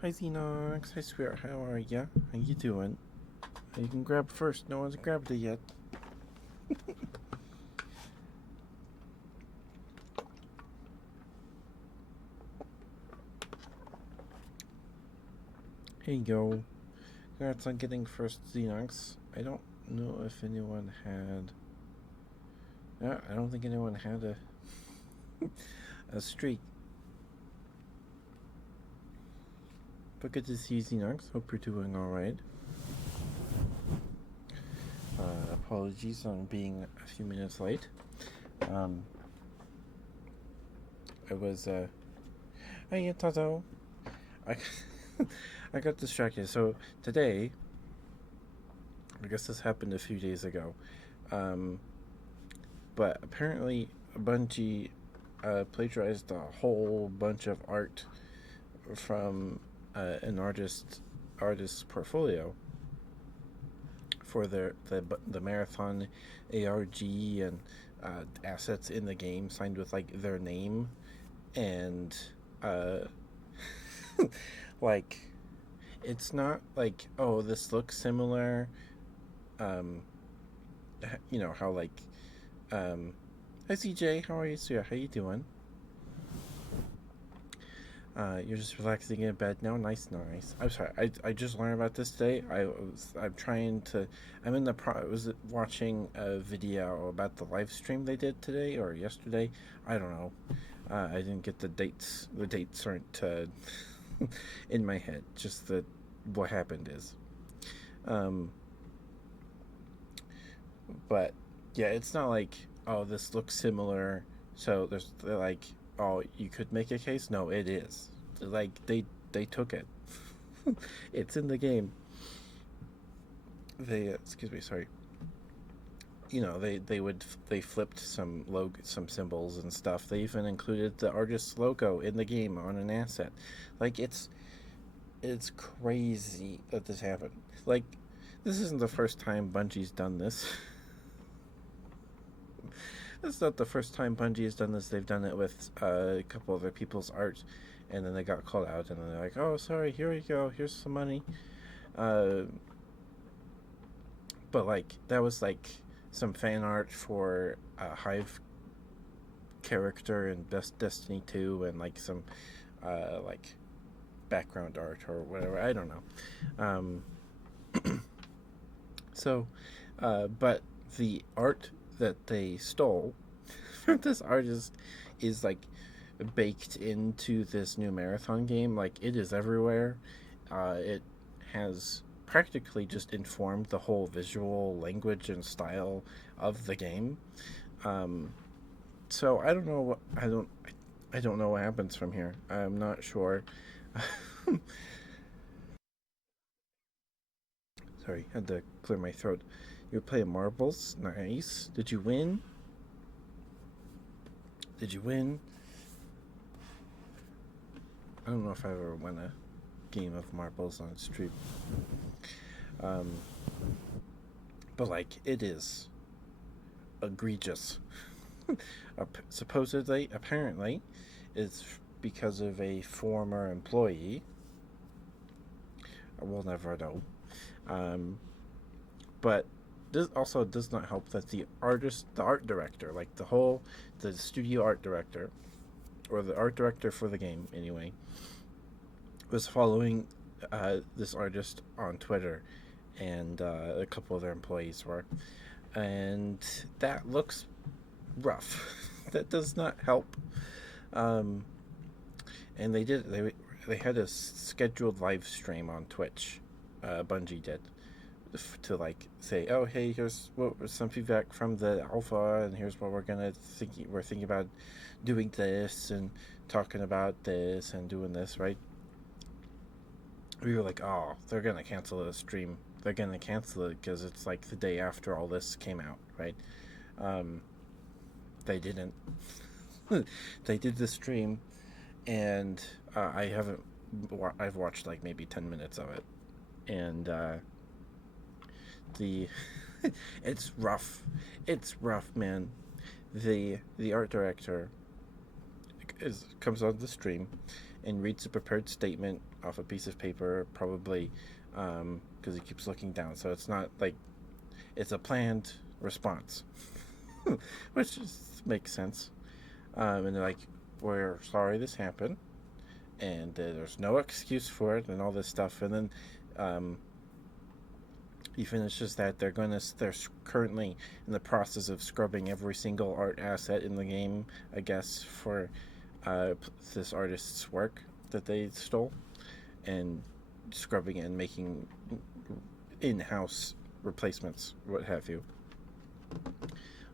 Hi Xenox, hi sweetheart, how are ya? How you doing? You can grab first, no one's grabbed it yet. Here you go. Congrats on getting first Xenox. I don't know if anyone had... No, I don't think anyone had a streak. But good to see you, Xenox. Hope you're doing alright. Apologies on being a few minutes late. Um, I was, Hey, Tato. I, I got distracted. So today, I guess this happened a few days ago. Um, but apparently, Bungie plagiarized a whole bunch of art from an artist's portfolio for the marathon ARG and assets in the game signed with like their name and uh, like it's not like, oh, this looks similar. Um, you know how like um, hi CJ, how are you, sir? How you doing? You're just relaxing in bed now. Nice, nice. I'm sorry. I just learned about this today. I'm trying to. I was watching a video about the live stream they did today or yesterday. I don't know. I didn't get the dates. The dates aren't in my head. Just that what happened is. Um, but yeah, it's not like, oh, this looks similar. So they're like, oh, you could make a case. No, it is like they took it. It's in the game. They excuse me, sorry. They flipped some symbols and stuff. They even included the artist's logo in the game on an asset. Like it's crazy that this happened. Like this isn't the first time Bungie's done this. That's not the first time Bungie has done this. They've done it with a couple other people's art, and then they got called out, and then they're like, "Oh, sorry. Here you go. Here's some money." Uh, but like that was like some fan art for a Hive character in Best Destiny 2, and like some like background art or whatever. I don't know. So, but the art that they stole from this artist is like baked into this new marathon game. Like it is everywhere. It has practically just informed the whole visual language and style of the game. Um, so I don't know what I don't know what happens from here. I'm not sure. Sorry, had to clear my throat. You're playing marbles. Nice. Did you win? Did you win? I don't know if I ever won a game of marbles on stream. Um, but like it is egregious. Supposedly, apparently, it's because of a former employee. We'll never know. Um, but this also does not help that the art director, like the studio art director, or the art director for the game anyway, was following this artist on Twitter, and a couple of their employees were, and that looks rough. That does not help. Um, and they had a scheduled live stream on Twitch. Bungie did to like say, oh hey, here's what was some feedback from the alpha, and here's what we're thinking about doing this and talking about this and doing this, right? We were like, oh, they're gonna cancel the stream. They're gonna cancel it because it's like the day after all this came out, right? Um, they didn't. They did the stream, and I haven't. I've watched like maybe 10 minutes of it, and the it's rough. It's rough, man. The art director comes on the stream and reads a prepared statement off a piece of paper, probably because he keeps looking down. So it's not like it's a planned response, which makes sense. And they're like, "We're sorry this happened, and there's no excuse for it," and all this stuff. And then he finishes that they're currently in the process of scrubbing every single art asset in the game, I guess, for this artist's work that they stole, and scrubbing it and making in-house replacements, what have you.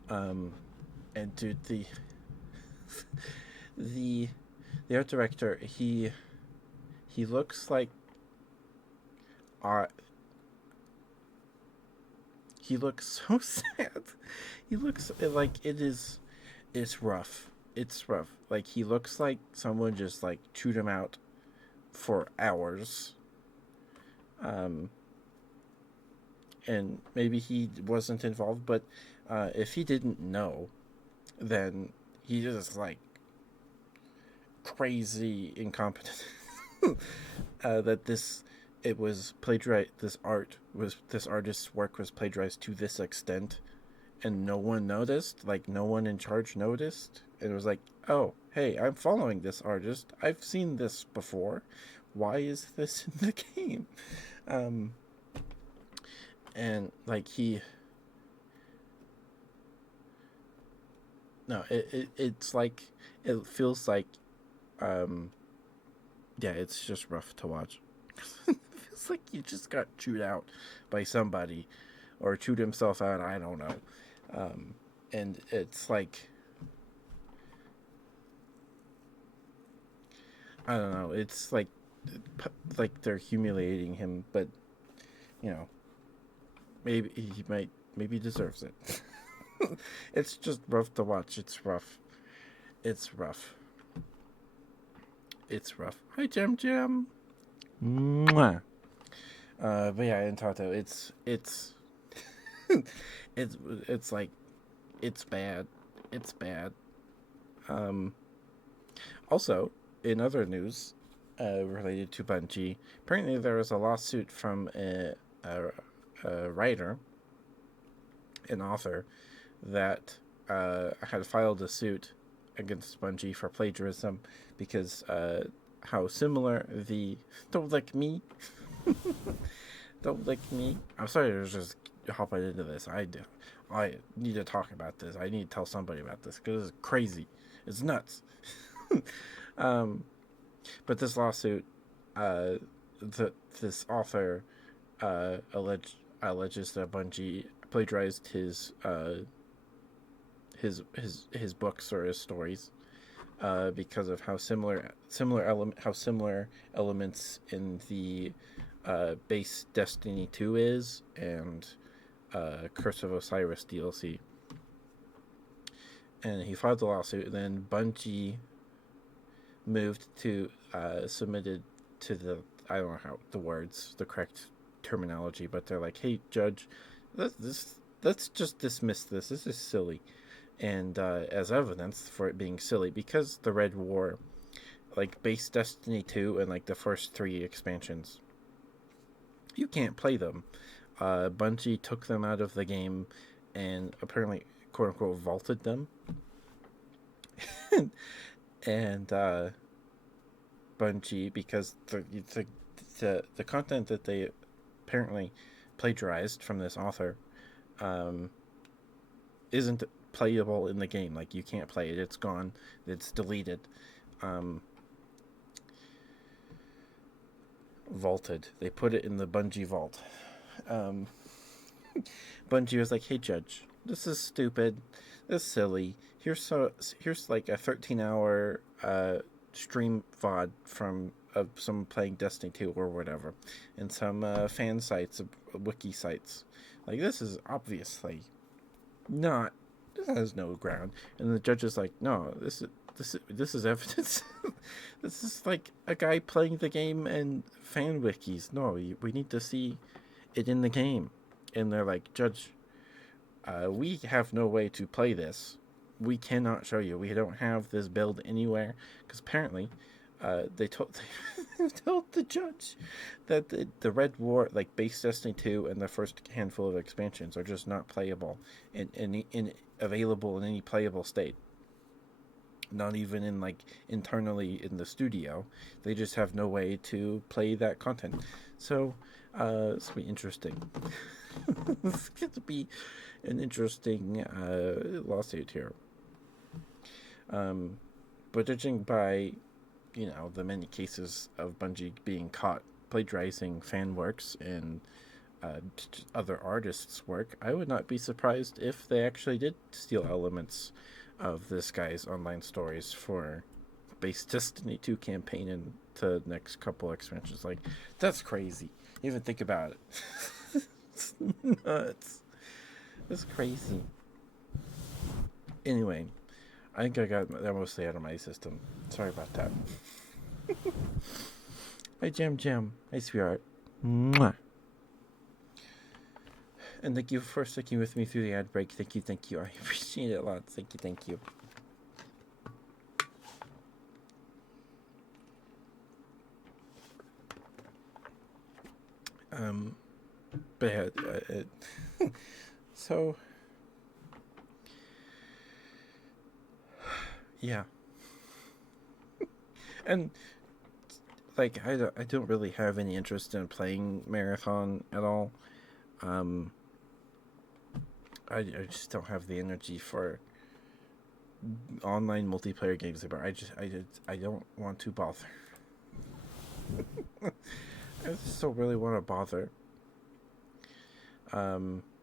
And dude, the art director, he looks like he looks so sad. He looks like it's rough. It's rough. Like, he looks like someone just like chewed him out for hours. And maybe he wasn't involved, but if he didn't know, then he just like crazy incompetent. That this artist's work was plagiarized to this extent, and no one noticed. Like, no one in charge noticed. It was like, oh, hey, I'm following this artist. I've seen this before. Why is this in the game? And like it's like, it feels like, yeah, it's just rough to watch. It feels like he just got chewed out by somebody, or chewed himself out. I don't know. And it's like, I don't know. It's like they're humiliating him, but you know, maybe he deserves it. It's just rough to watch. It's rough. It's rough. It's rough. Hi, Jam. Mwah. But yeah, in Tato, it's it's like, it's bad. It's bad. Also, in other news, related to Bungie, apparently there was a lawsuit from a writer, an author, that had filed a suit against Bungie for plagiarism because how similar the don't lick me don't lick me. I'm sorry to just hop right into this. I need to talk about this. I need to tell somebody about this because it's crazy. It's nuts. But this lawsuit, this author alleges that Bungie plagiarized his books or his stories, because of how similar elements in the base Destiny 2 is, and Curse of Osiris DLC. And he filed the lawsuit, and then Bungie moved to submitted to the, I don't know how the correct terminology, but they're like, hey, judge, let's just dismiss this. This is silly. And as evidence for it being silly, because the Red War, like base Destiny 2 and like the first 3 expansions, you can't play them. Bungie took them out of the game and apparently, quote unquote, vaulted them. And Bungie, because the content that they apparently plagiarized from this author isn't playable in the game. Like, you can't play it. It's gone. It's deleted. Vaulted. They put it in the Bungie vault. Bungie was like, hey, judge, this is stupid. This is silly. Here's like a 13-hour stream VOD from someone playing Destiny 2 or whatever, and some fan sites, wiki sites. Like, this is obviously not. This has no ground. And the judge is like, no, this is evidence. This is like a guy playing the game and fan wikis. No, we need to see it in the game. And they're like, judge, we have no way to play this. we cannot show you. We don't have this build anywhere because apparently, they told they told the judge that the Red War, like base Destiny 2 and the first handful of expansions, are just not playable in available in any playable state. Not even in like internally in the studio. They just have no way to play that content. So it's gonna be interesting. It's going to be an interesting lawsuit here. But judging by, the many cases of Bungie being caught plagiarizing fan works and other artists' work, I would not be surprised if they actually did steal elements of this guy's online stories for base Destiny 2 campaign and to the next couple expansions. Like, that's crazy. Even think about it. It's nuts. It's crazy. Anyway, I think I got that mostly out of my system. Sorry about that. Hi, Jam. Hi, sweetheart. Mwah. And thank you for sticking with me through the ad break. Thank you. I appreciate it a lot. Thank you. But yeah, so yeah, and like I don't really have any interest in playing Marathon at all. I just don't have the energy for online multiplayer games anymore. I don't want to bother. I just don't really want to bother.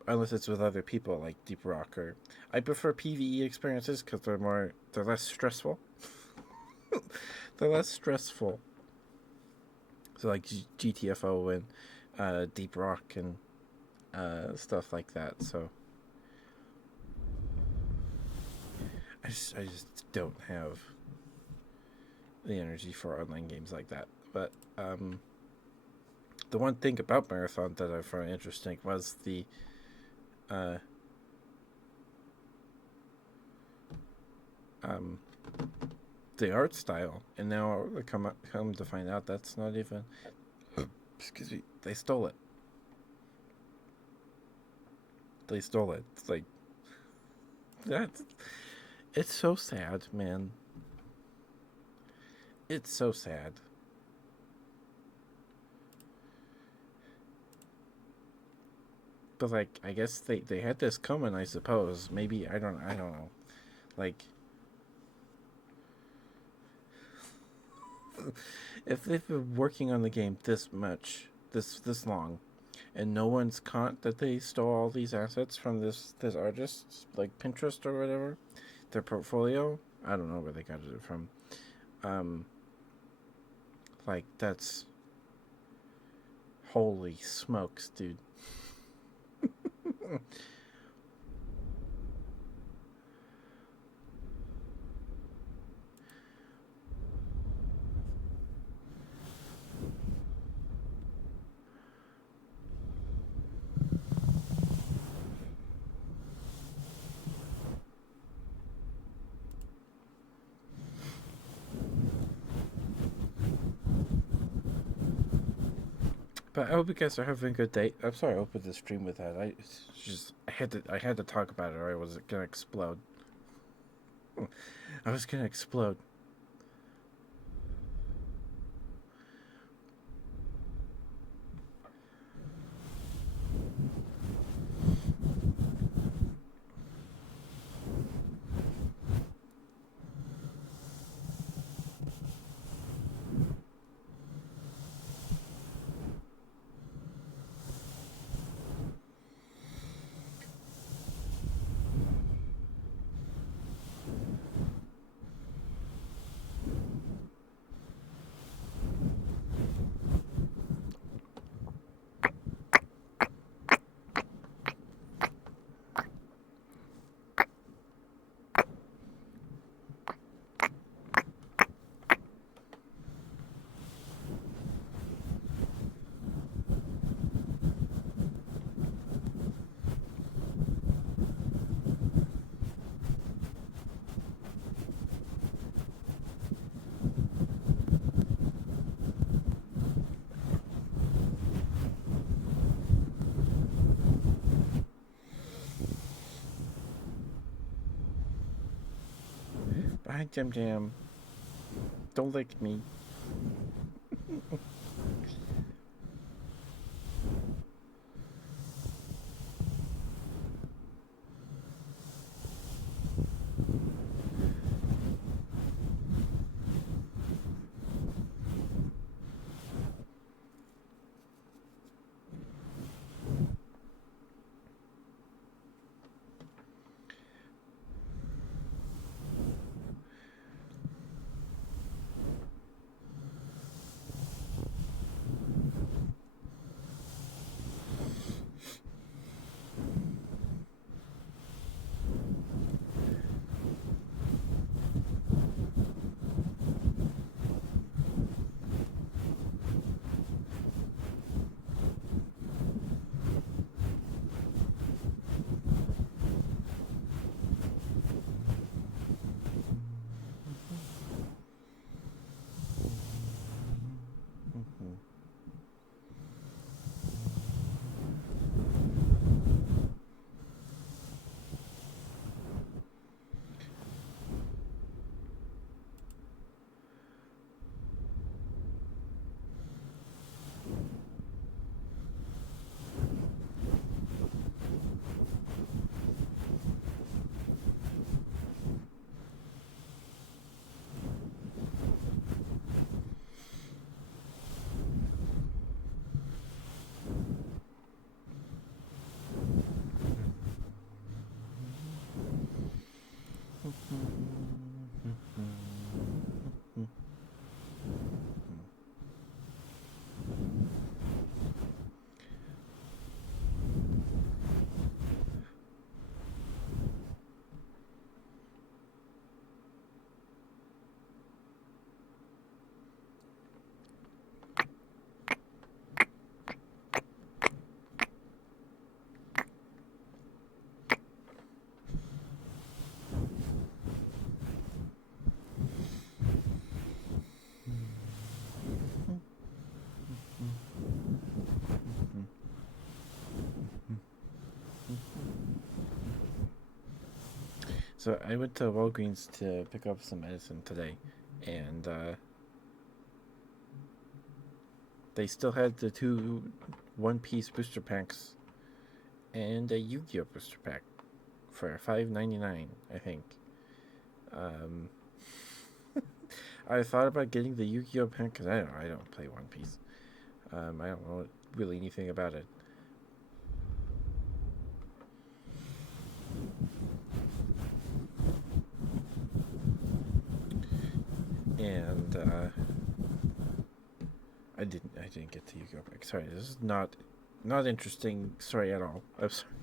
Unless it's with other people like Deep Rock or I prefer PvE experiences because they're less stressful. They're less stressful. So like GTFO and Deep Rock and stuff like that. So I just don't have the energy for online games like that. But the one thing about Marathon that I found interesting was the art style, and now I come to find out that's not even. Excuse me. They stole it. It's like that's. It's so sad, man. It's so sad. But like, I guess they had this coming. I suppose. Maybe I don't know. Like, if they've been working on the game this much, this long, and no one's caught that they stole all these assets from this artist, like Pinterest or whatever, their portfolio. I don't know where they got it from. Like that's holy smokes, dude. But I hope you guys are having a good day. I'm sorry I opened the stream with that. I had to talk about it or I was gonna explode. I was gonna explode. Hi, Jam Jam. Don't lick me. Mhm. So I went to Walgreens to pick up some medicine today, and they still had the two one-piece booster packs and a Yu-Gi-Oh booster pack for $5.99, I think. Um, I thought about getting the Yu-Gi-Oh pack because I don't play One Piece. I don't know really anything about it. And I didn't get the Yu-Gi-Oh pack. Sorry, this is not interesting story at all. I'm sorry.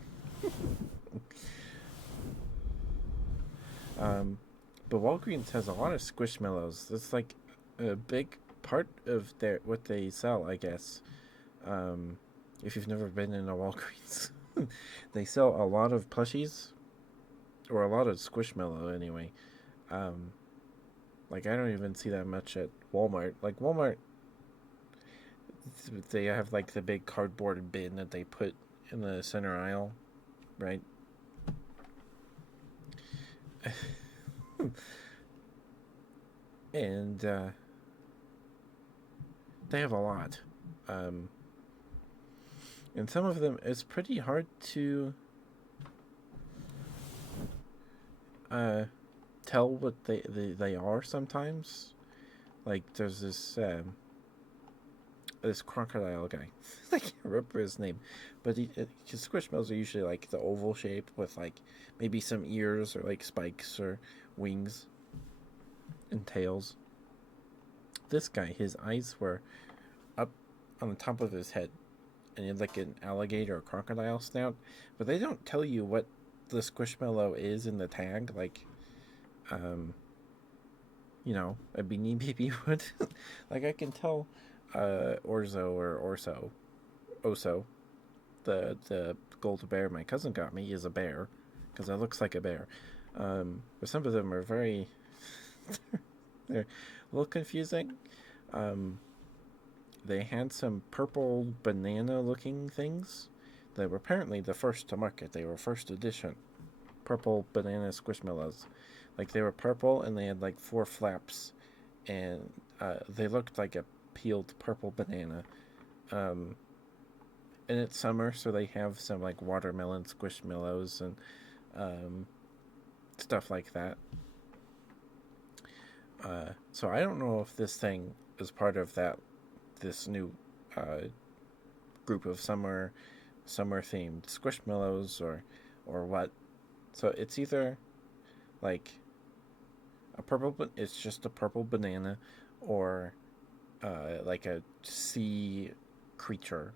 Um, but Walgreens has a lot of Squishmallows. That's like a big part of their what they sell, I guess. Um, if you've never been in a Walgreens, they sell a lot of plushies or a lot of Squishmallow anyway. Um, like I don't even see that much at Walmart. Like Walmart, they have like the big cardboard bin that they put in the center aisle, right? And they have a lot. Um, and some of them it's pretty hard to uh, tell what they are sometimes. Like there's this crocodile guy. I can't remember his name, but his squishmallows are usually like the oval shape with like maybe some ears or like spikes or wings and tails. This guy, his eyes were up on the top of his head, and he had like an alligator or crocodile snout, but they don't tell you what the squishmallow is in the tag. Like, um, a Beanie Baby would. Like I can tell, Orzo or Oso, the gold bear my cousin got me is a bear, because it looks like a bear. But some of them are very, they're a little confusing. Um, they had some purple banana looking things. They were apparently the first to market. They were first edition purple banana squishmallows. Like they were purple and they had like four flaps, and they looked like a peeled purple banana. Um, and it's summer, so they have some like watermelon squishmallows and um, stuff like that. So I don't know if this thing is part of that this new uh, group of summer themed squishmallows or what. So it's either like it's just a purple banana, or like a sea creature,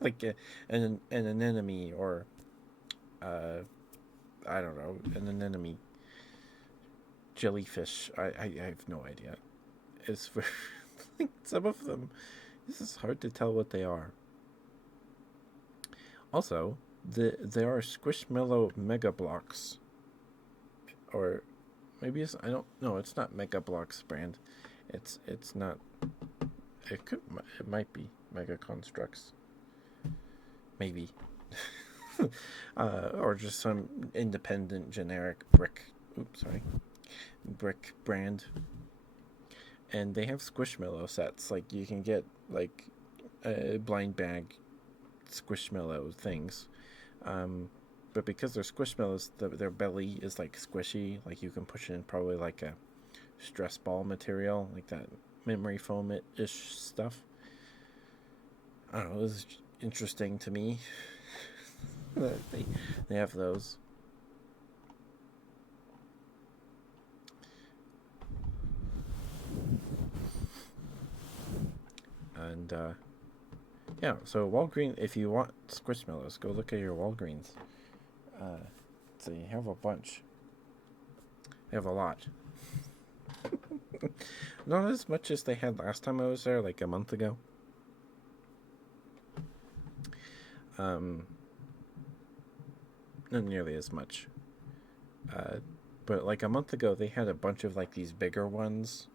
like an anemone, or uh, I don't know, an anemone jellyfish. I have no idea. It's like some of them. This is hard to tell what they are. Also, there are Squishmallow Mega Blocks, or maybe it's I don't know. It's not Mega Blocks brand. It's not. It might be Mega Constructs. Maybe. Or just some independent generic brick. Oops, sorry. Brick brand. And they have Squishmallow sets. Like you can get like blind bag Squishmallow things. But because they're Squishmallows, their belly is like squishy. Like you can push in probably like a stress ball material, like that memory foam ish stuff. I don't know. This is interesting to me. they have those. And yeah, so Walgreens, if you want Squishmallows, go look at your Walgreens. So you have a bunch. They have a lot. Not as much as they had last time I was there, like a month ago. Not nearly as much. But like a month ago, they had a bunch of like these bigger ones.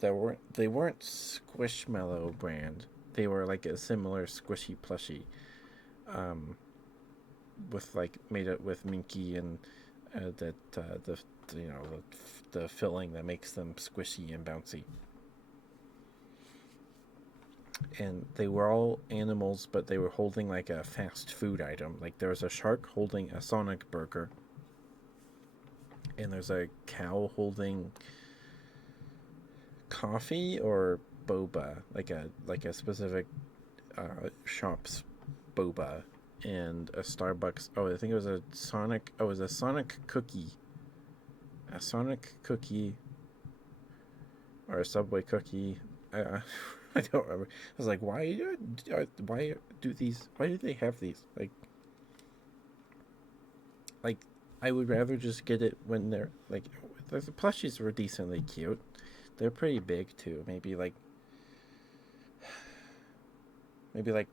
They weren't Squishmallow brand. They were like a similar squishy plushie, with like made it with Minky and the the filling that makes them squishy and bouncy. And they were all animals, but they were holding like a fast food item. Like there was a shark holding a Sonic burger, and there's a cow holding coffee or boba, like a specific shop's boba, and a Starbucks. Oh, I think it was a Sonic. Oh, it was a Sonic cookie, or a Subway cookie. I don't remember. I was like, why do they have these? Like I would rather just get it when they're like, the plushies were decently cute. They're pretty big too. Maybe like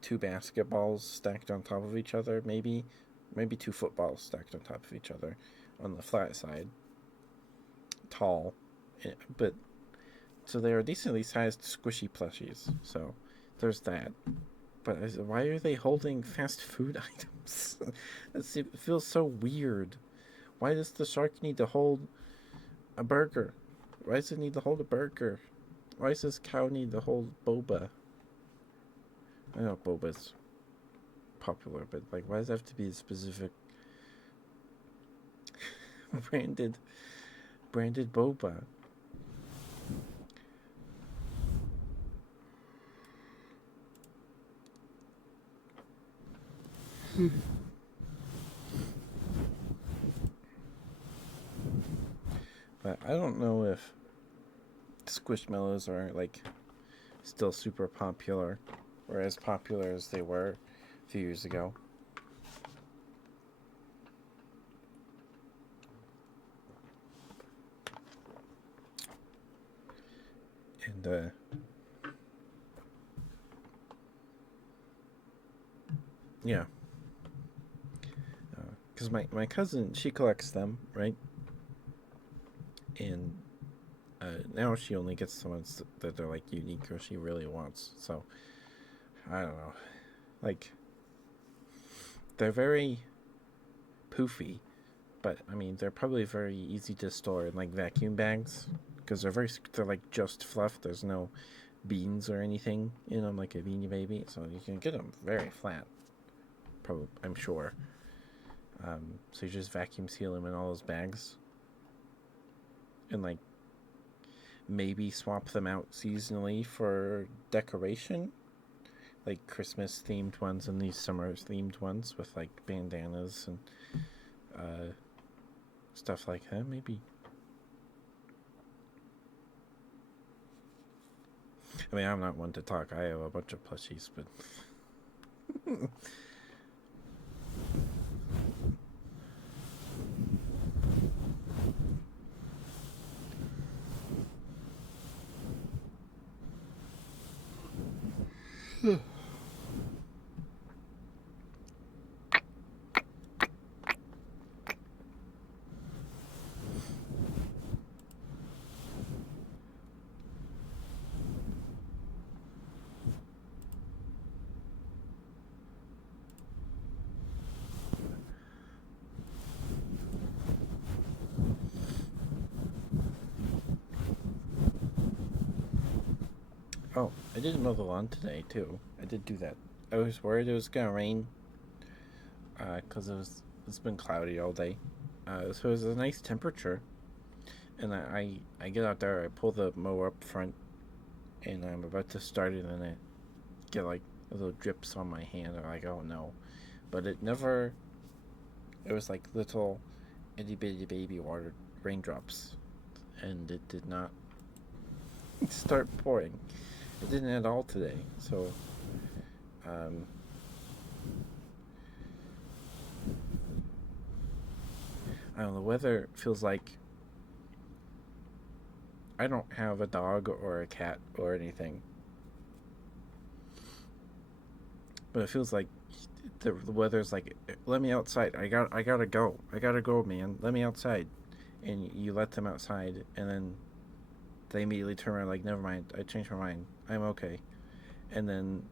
two basketballs stacked on top of each other. Maybe two footballs stacked on top of each other on the flat side. Tall, but so they are decently sized squishy plushies. So there's that. But why are they holding fast food items? It feels so weird. Why does the shark need to hold a burger? Why does it need to hold a burger? Why does this cow need to hold boba? I know boba's popular, but like, why does it have to be a specific branded boba? But I don't know if Squishmallows are like still super popular, or as popular as they were a few years ago. And yeah, because my cousin, she collects them, right? And now she only gets the ones that are like unique or she really wants. So I don't know, like they're very poofy, but I mean they're probably very easy to store in like vacuum bags because they're like just fluff. There's no beans or anything in them like a Beanie Baby, so you can get them very flat. Probably, I'm sure. So you just vacuum seal them in all those bags, and like maybe swap them out seasonally for decoration, like Christmas themed ones and these summer themed ones with like bandanas and stuff like that. Maybe. I mean, I'm not one to talk. I have a bunch of plushies, but oh, I didn't mow the lawn today too. I did do that. I was worried it was gonna rain, because it's been cloudy all day. So it was a nice temperature, and I get out there, I pull the mower up front, and I'm about to start it, and I get like little drips on my hand. I'm like, oh no, but it never. It was like little itty bitty baby water raindrops, and it did not start pouring. It didn't at all today. So, um, I don't know. The weather feels like I don't have a dog or a cat or anything, but it feels like the weather's like, let me outside. I gotta go, man. Let me outside, and you let them outside, and then they immediately turn around like, never mind. I changed my mind. I'm okay, and then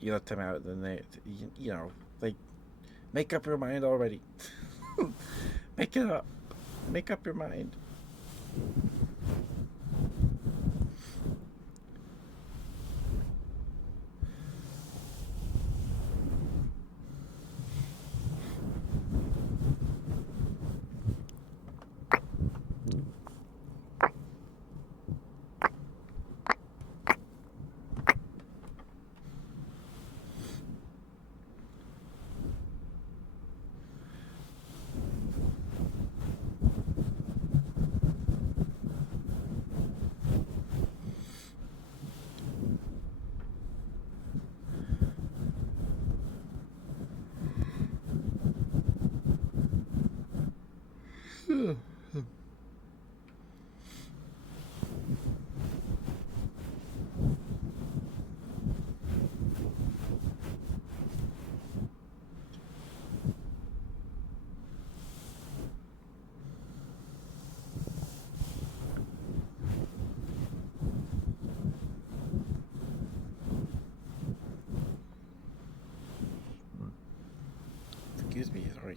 you let them out, and they, like, make up your mind already. Make it up. Make up your mind. Excuse me, sorry.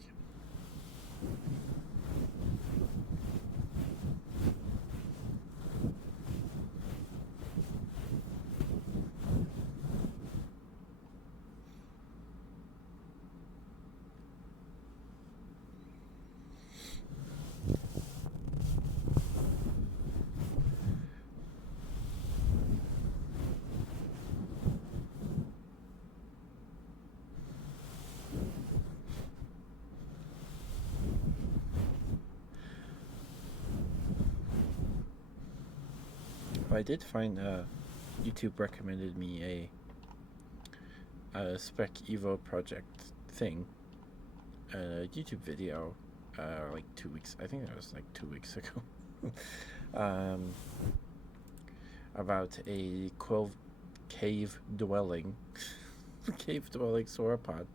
Well, I did find YouTube recommended me a Spec Evo project thing, a YouTube video, like 2 weeks. I think that was like 2 weeks ago. um, about a cave dwelling, cave dwelling sauropod.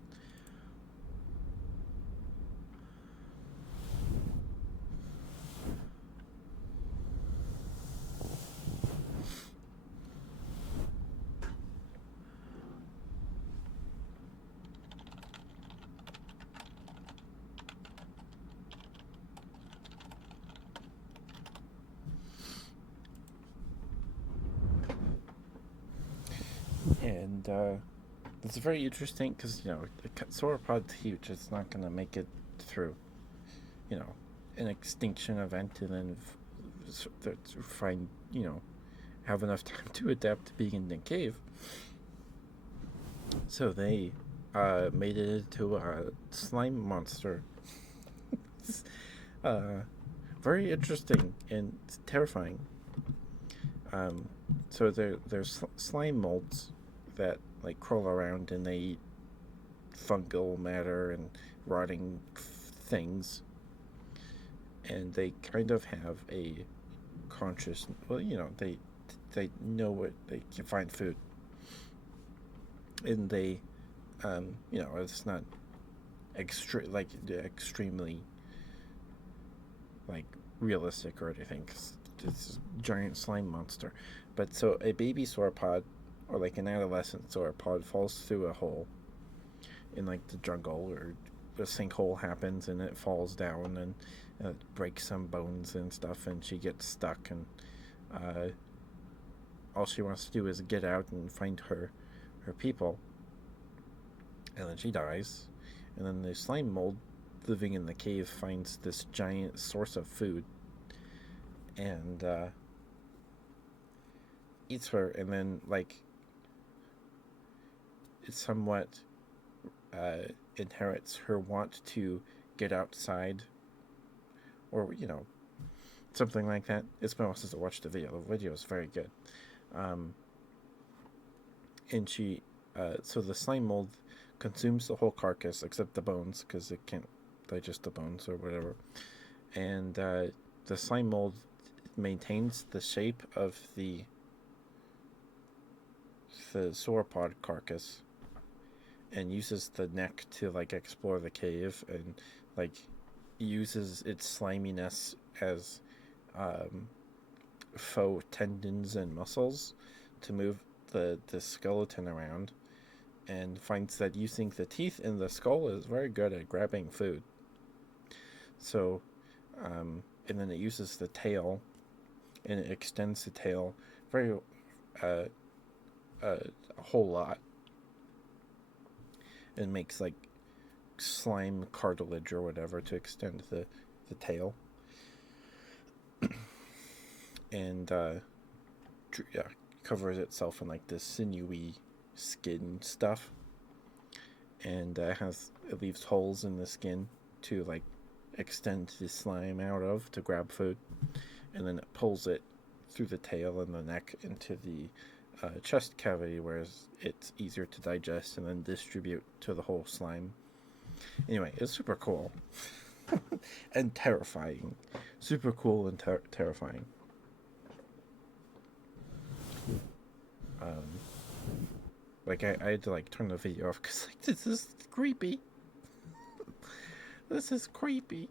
And it's very interesting because, the sauropod's huge. It's not going to make it through, you know, an extinction event and then find, have enough time to adapt to being in the cave. So they made it into a slime monster. It's, uh, very interesting and terrifying. Um, so there's slime molds that like crawl around and they eat fungal matter and rotting things, and they kind of have a conscious. Well, they know what they can find food, and they, it's not extremely like realistic or anything. 'Cause it's a giant slime monster, but so a baby sauropod or like an adolescent sauropod falls through a hole in like the jungle, or a sinkhole happens and it falls down and breaks some bones and stuff, and she gets stuck, and uh, all she wants to do is get out and find her people, and then she dies, and then the slime mold living in the cave finds this giant source of food and eats her, and then like it somewhat inherits her want to get outside, or something like that. It's been a while since I watched the video. The video is very good. um, and she so the slime mold consumes the whole carcass except the bones because it can't digest the bones or whatever, and the slime mold maintains the shape of the sauropod carcass and uses the neck to like explore the cave, and like uses its sliminess as um, faux tendons and muscles to move the skeleton around, and finds that using the teeth in the skull is very good at grabbing food. So, and then it uses the tail, and it extends the tail very uh, a whole lot, and makes like slime cartilage or whatever to extend the tail, and yeah, covers itself in like this sinewy skin stuff, and it leaves holes in the skin to like extend the slime out of to grab food, and then it pulls it through the tail and the neck into the chest cavity, where it's easier to digest and then distribute to the whole slime. Anyway, it's super cool and terrifying. Super cool and terrifying. Um, like I had to like turn the video off because like this is creepy. This is creepy.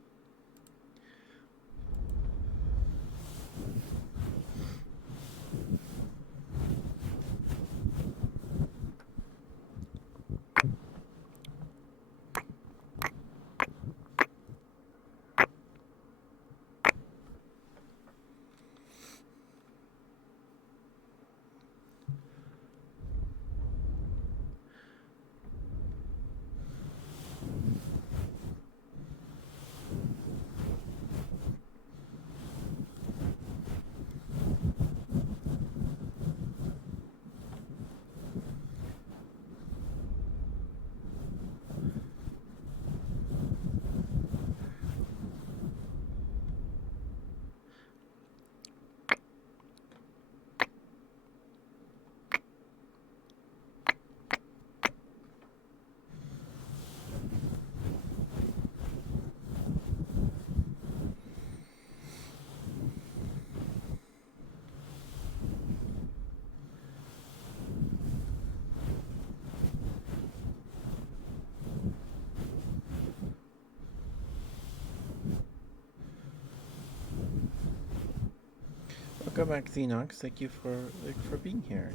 Welcome back, Xenox. Thank you for being here.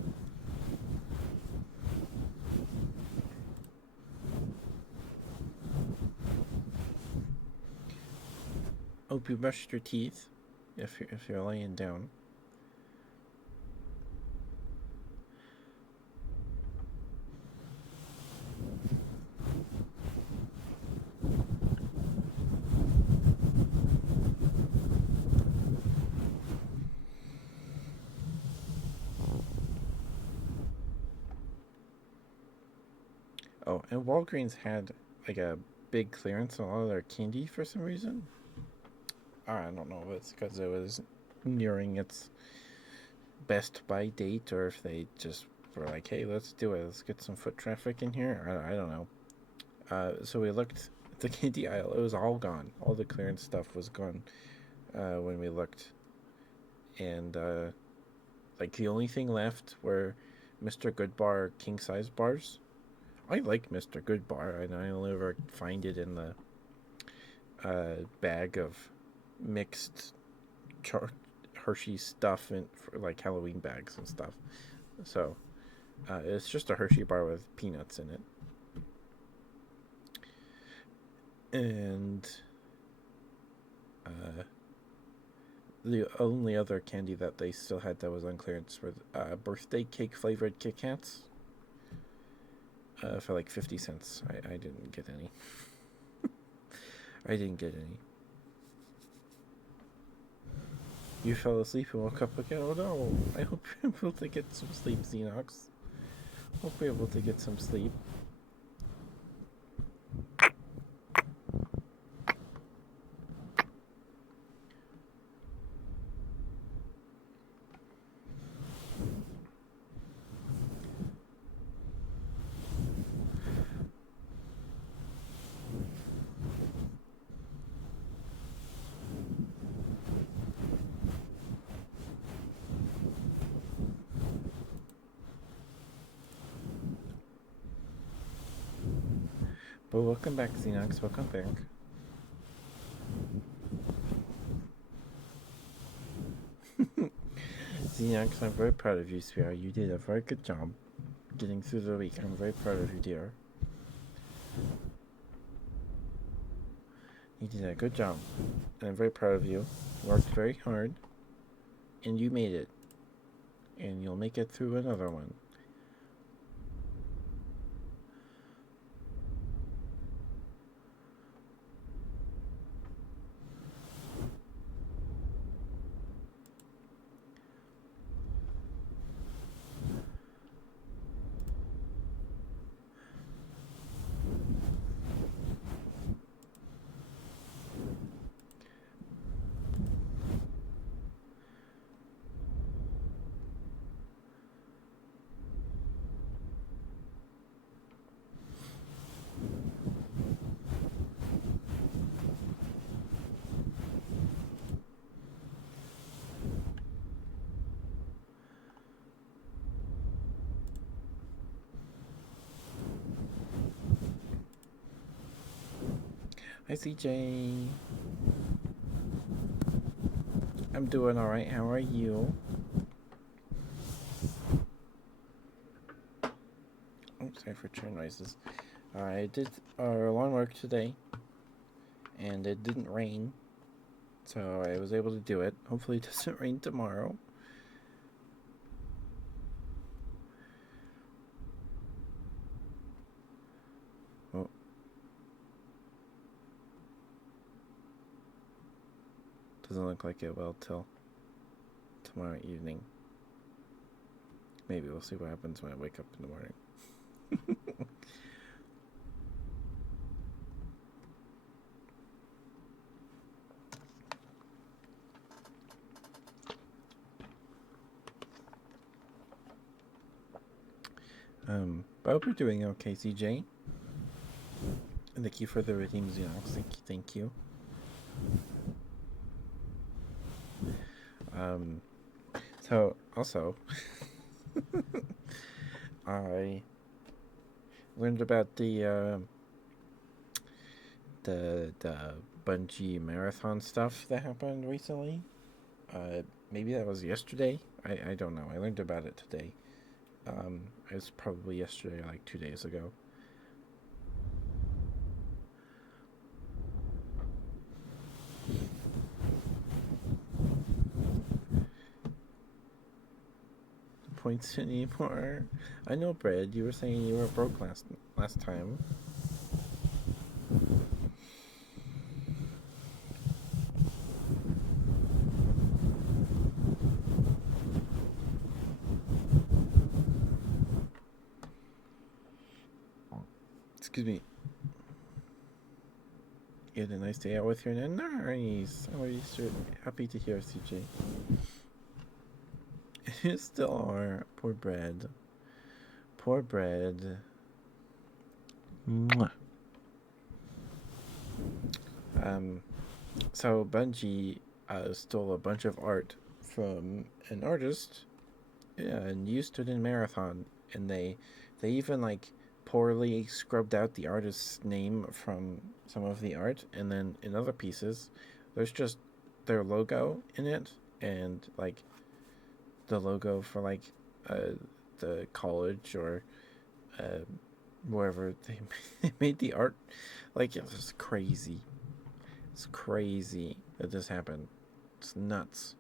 Hope you brushed your teeth if you're laying down. Oh, and Walgreens had like a big clearance on all their candy for some reason. I don't know if it's because it was nearing its best by date or if they just were like, hey, let's do it. Let's get some foot traffic in here. I don't know. So we looked at the candy aisle. It was all gone. All the clearance stuff was gone when we looked. And like the only thing left were Mr. Goodbar king size bars. I like Mr. Goodbar. I only ever find it in the bag of mixed Hershey stuff in for like Halloween bags and stuff. So it's just a Hershey bar with peanuts in it. And the only other candy that they still had that was on clearance were birthday cake flavored Kit Kats for like 50 cents. I didn't get any. I didn't get any. You fell asleep and woke up again. Oh no! I hope you're able to get some sleep, Xenox. Hope you're able to get some sleep. But welcome back, Xenox. Welcome back. Xenox, I'm very proud of you, sweetheart. You did a very good job getting through the week. I'm very proud of you, dear. You did a good job. And I'm very proud of you. You worked very hard. And you made it. And you'll make it through another one. Hi, CJ. I'm doing alright. How are you? Oh, sorry for train noises. I did our lawn work today, and it didn't rain, so I was able to do it. Hopefully, it doesn't rain tomorrow. Oh. Doesn't look like it will till tomorrow evening. Maybe we'll see what happens when I wake up in the morning. But I hope you're doing okay, CJ. And thank you for the redeem, Xenox. Thank you. So also, I learned about the bungee marathon stuff that happened recently. Maybe that was yesterday. I don't know. I learned about it today. It was probably yesterday, like 2 days ago. Points anymore. I know, Brad. You were saying you were broke last time. Excuse me. You had a nice day out with your nan. Nice. Oh, you sure happy to hear, CJ. You still are. Poor bread. Poor bread. Mwah. So Bungie stole a bunch of art from an artist, yeah, and used it in Marathon, and they even like poorly scrubbed out the artist's name from some of the art, and then in other pieces, there's just their logo in it, and like the logo for like the college or uh, wherever they made the art. Like it was crazy. It's crazy that this happened. It's nuts.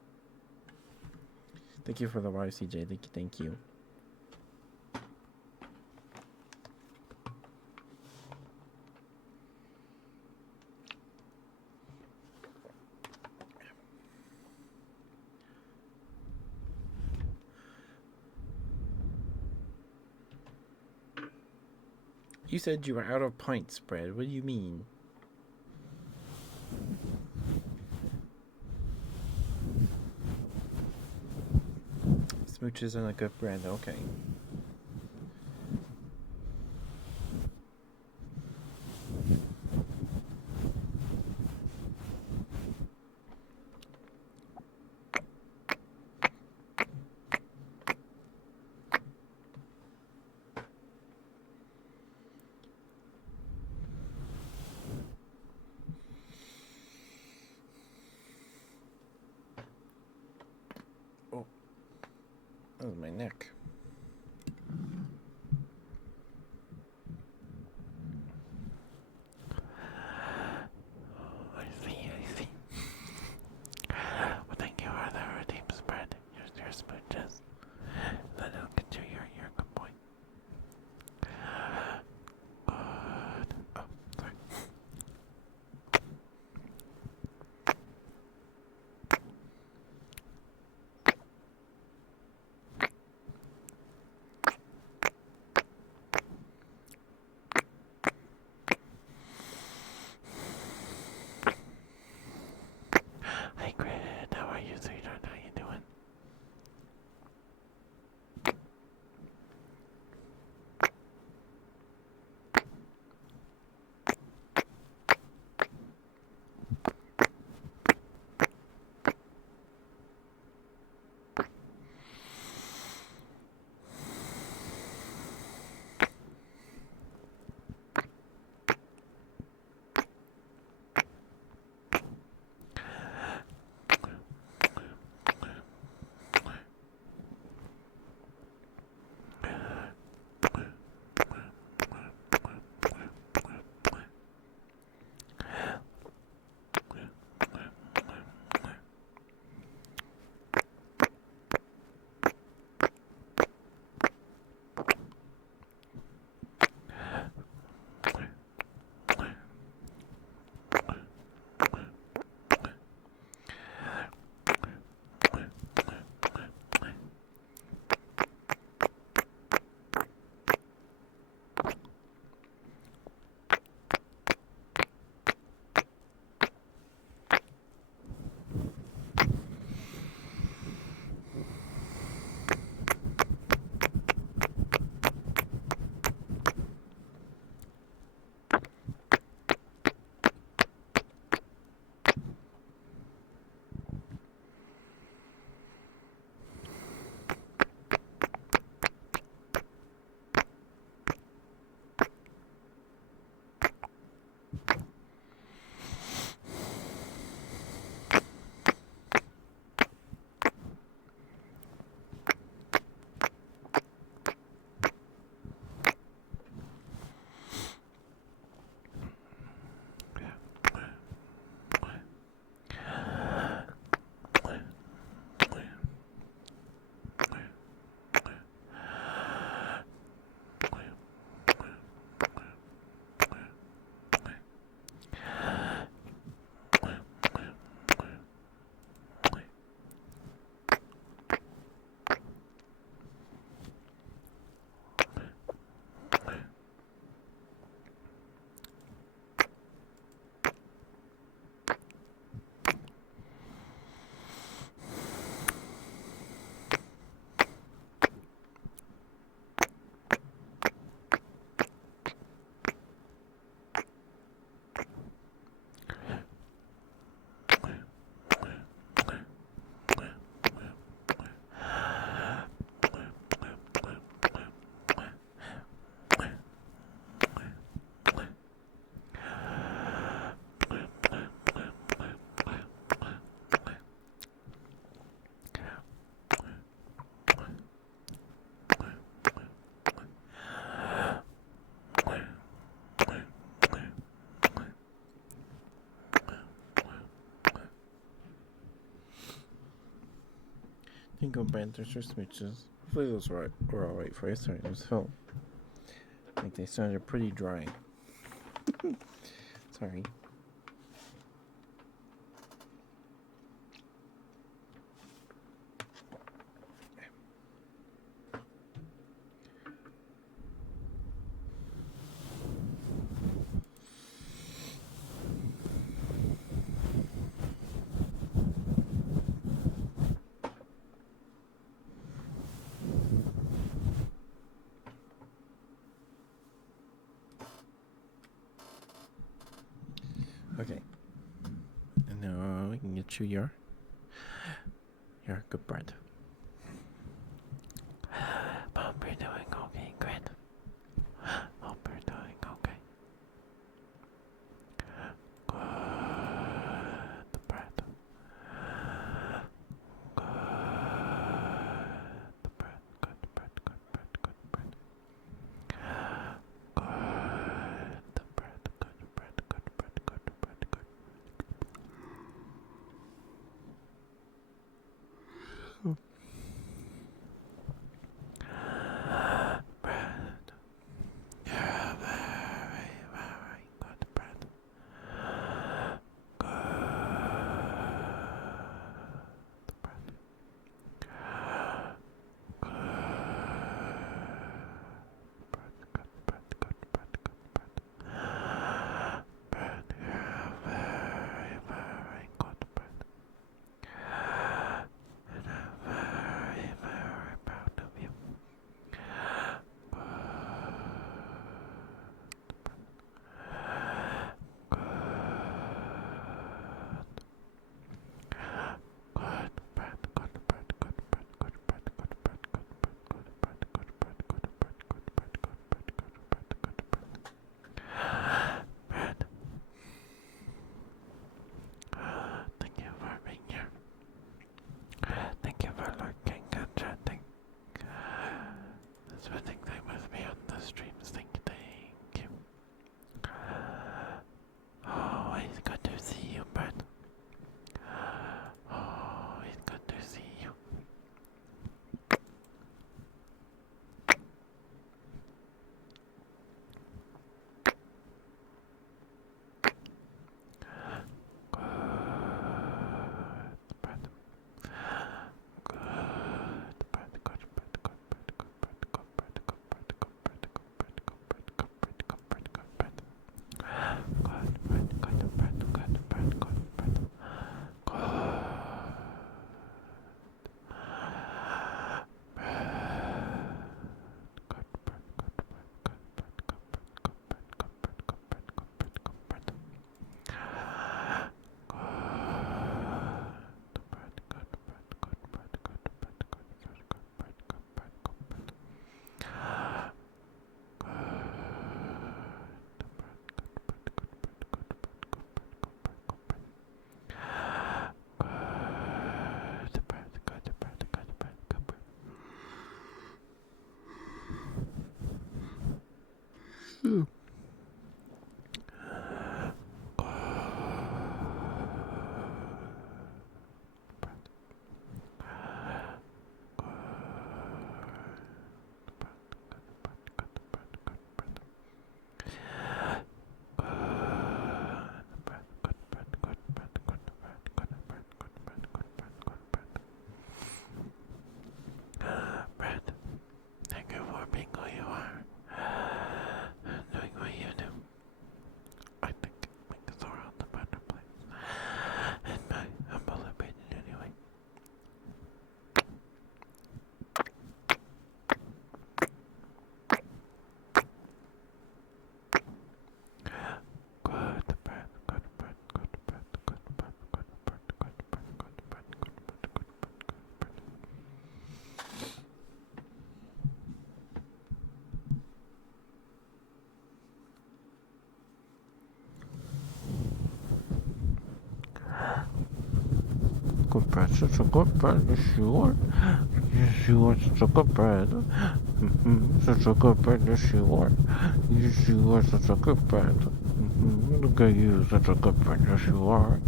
Thank you for the YCJ. Thank you. You said you were out of pints, Brad. What do you mean? Smooch isn't a good brand. Okay. Oh, that was my neck. I see. Well, thank you for the redeem spread. Here's your smooches. Then I'll get you your good boy. Good. Oh, sorry. you go, Banders or smooches. Hopefully those were alright for you. Sorry, those felt like they sounded pretty dry. Sorry. Okay. And now we can get you your good bread. Hope you're doing okay, Grant. Hope you're doing okay. Good bread. Good bread. Good bread. Good bread. Good bread. Good bread. Good bread. Good bread. Good bread. Good. Bread. You're a very, very good bread. Good bread. Good bread. Good bread. Good bread. Bread. You're a very, very good bread. And I'm very, very proud of you. Thank you for being here. Thank you for lurking and chatting. Spending time with me on the streams. Thank you. Always good to see you, Brett. Always good to see you. Good bread, such a good bread, yes you are. Yes you are, such a good bread. Such a good bread, yes you are. Yes you are, such a good bread. Look at you, such a good bread, yes you are.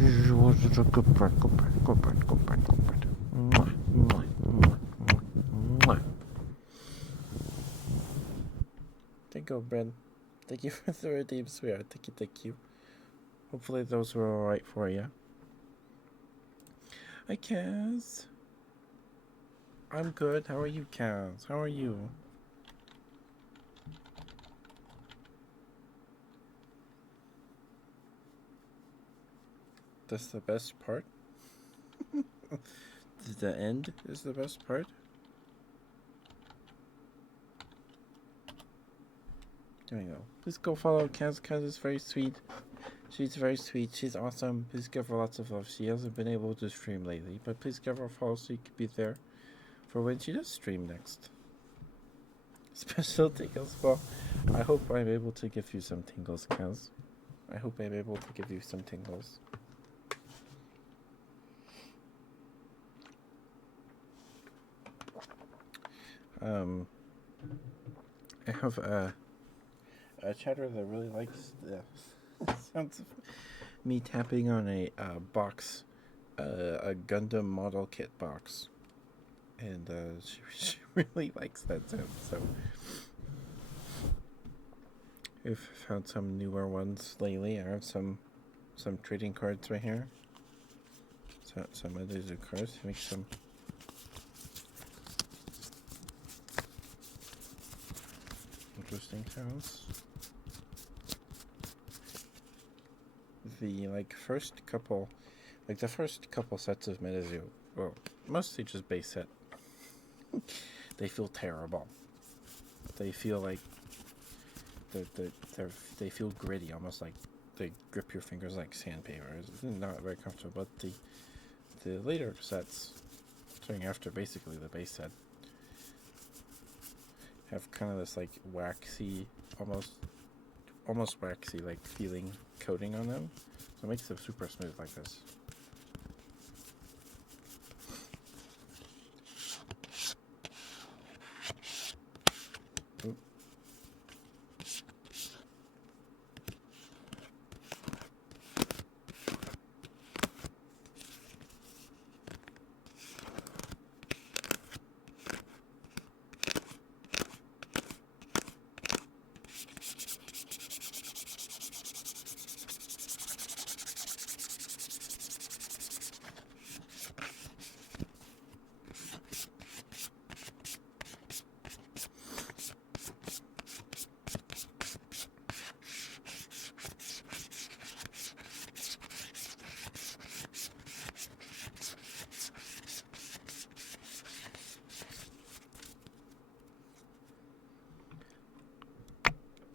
Yes you are, such a good bread, good bread, good bread, good bread, good bread. Mwah, mwah. go, Bryn. Thank you for the redeem, sweetheart. Thank you. Hopefully those were alright for you. Hi, Kaz. I'm good. How are you, Kaz? How are you? That's the best part? The end is the best part? There we go. Please go follow Kaz. Kaz is very sweet. She's very sweet. She's awesome. Please give her lots of love. She hasn't been able to stream lately, but please give her a follow so you can be there for when she does stream next. Special tingles. Well, I hope I'm able to give you some tingles, Kaz. I hope I'm able to give you some tingles. I have a chatter that really likes the sounds of me tapping on a box, a Gundam model kit box, and she really likes that sound. So we've found some newer ones lately. I have some trading cards right here. So some of these are cards. Make some. Interesting sounds. The first couple sets of Medizu, well, mostly just base set. They feel terrible. They feel like they feel gritty, almost like they grip your fingers like sandpaper. It's not very comfortable. But the later sets, starting after basically the base set, have kind of this like waxy, almost waxy like feeling coating on them, so it makes them super smooth like this. Oop.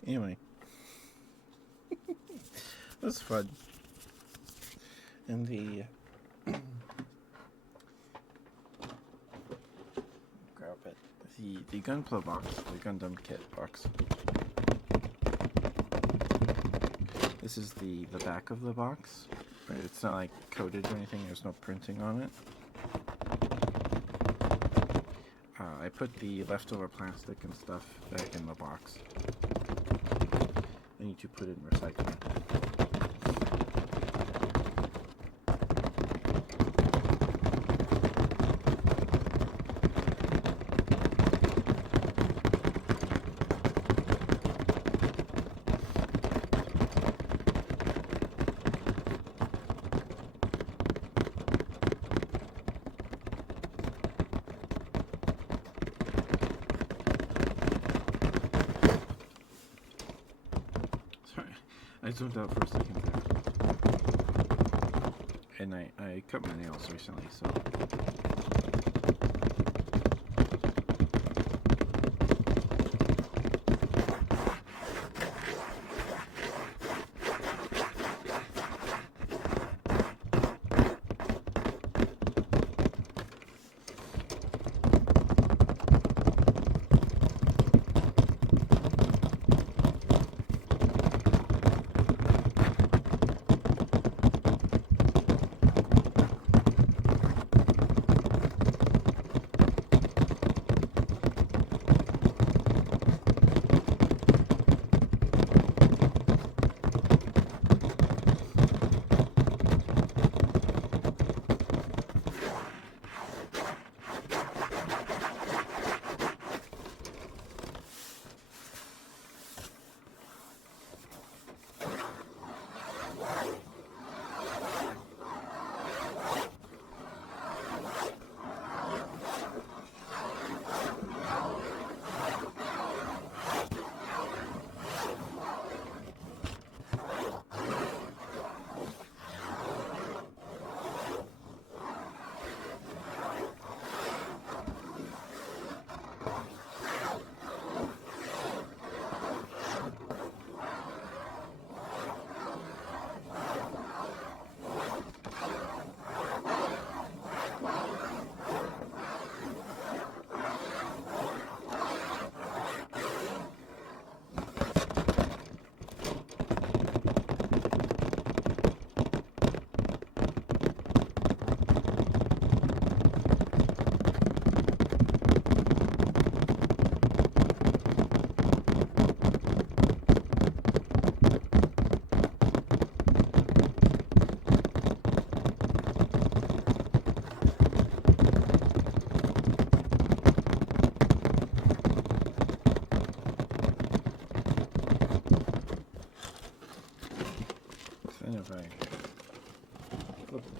Anyway, that's fun. And grab it. The Gunpla box, the Gundam kit box. This is the back of the box. Right, it's not like coated or anything. There's no printing on it. I put the leftover plastic and stuff back in the box. I need to put it in recycling. I zoomed out for a second there. And I cut my nails recently, so.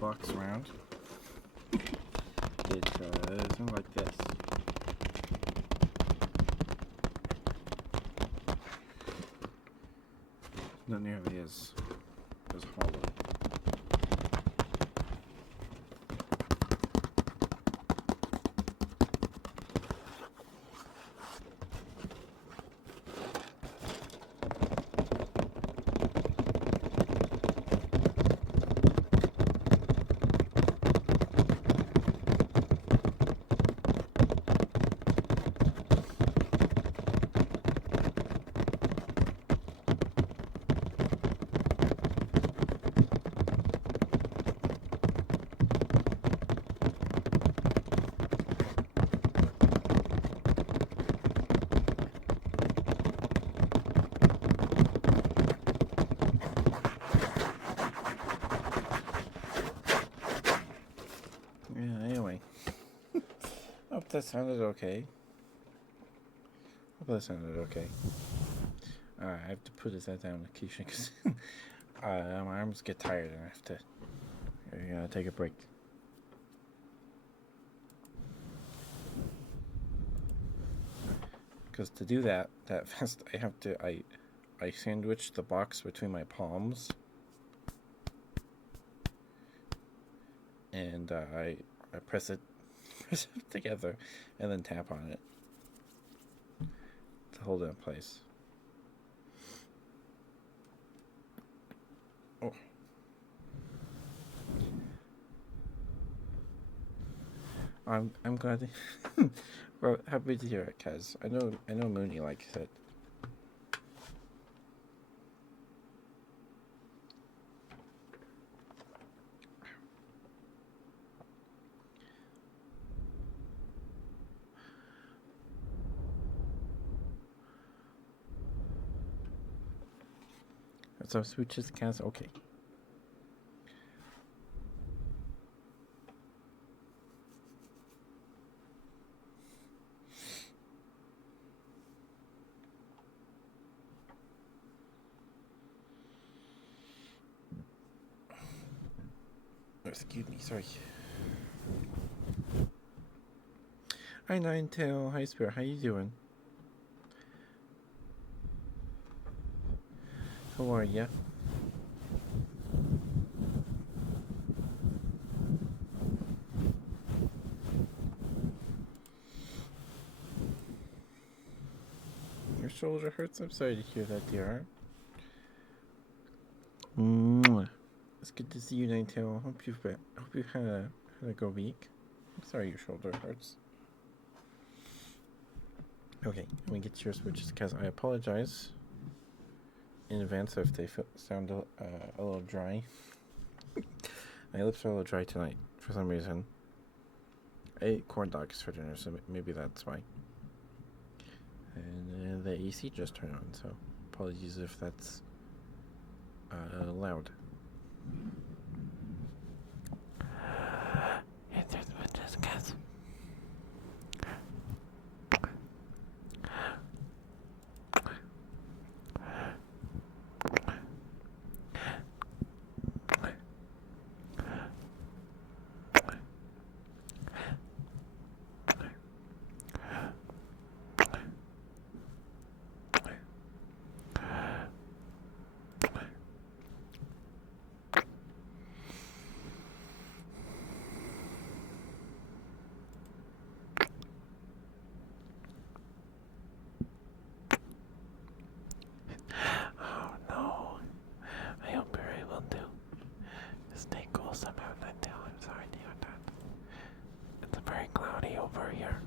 box around, it's something like this. Not nearly as hollow. Yeah, anyway. Hope that sounded okay. I have to put that down occasionally because my arms get tired and I have to take a break. Because to do that fast, I sandwich the box between my palms, and I press it together, and then tap on it to hold it in place. Oh. I'm glad. Well, happy to hear it, Kaz. I know Mooney likes it. So switches, Kaz. Okay. Excuse me, sorry. Hi, Ninetail. Hi, Spirit. How you doing? How are ya? Your shoulder hurts? I'm sorry to hear that, dear. It's good to see you, Ninetail. Hope you've had a good week. I'm sorry your shoulder hurts. Okay, let me get your switches because I apologize in advance if they sound a little dry. My lips are a little dry tonight for some reason. I ate corn dogs for dinner, so maybe that's why. And the AC just turned on, so apologies if that's loud. Over here.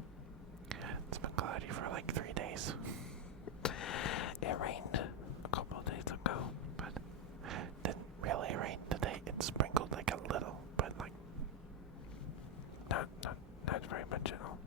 It's been cloudy for like 3 days. It rained a couple of days ago, but didn't really rain today. It sprinkled like a little, but like not very much at all.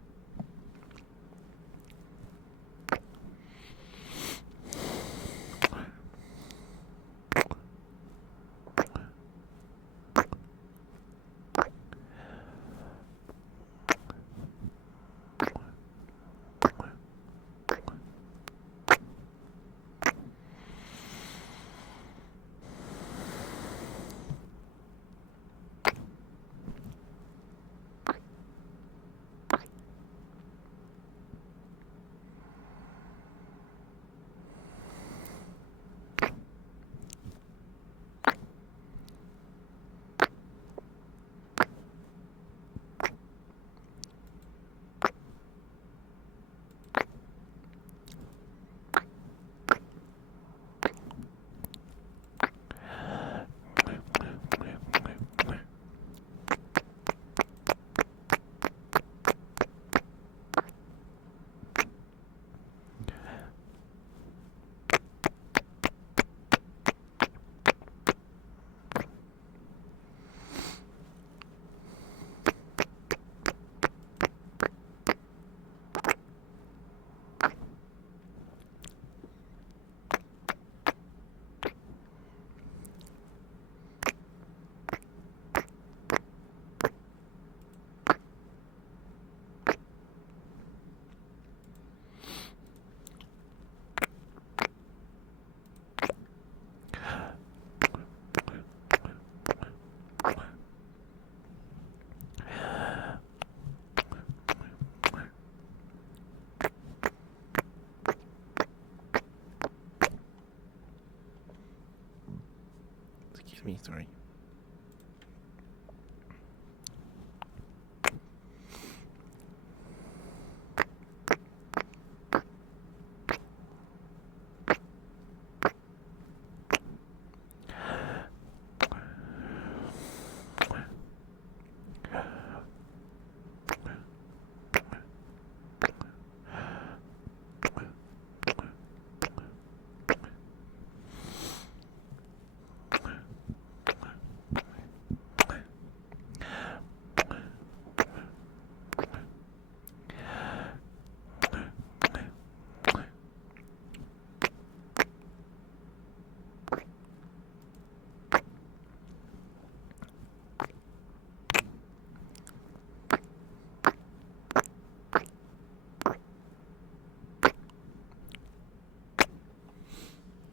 me. Sorry.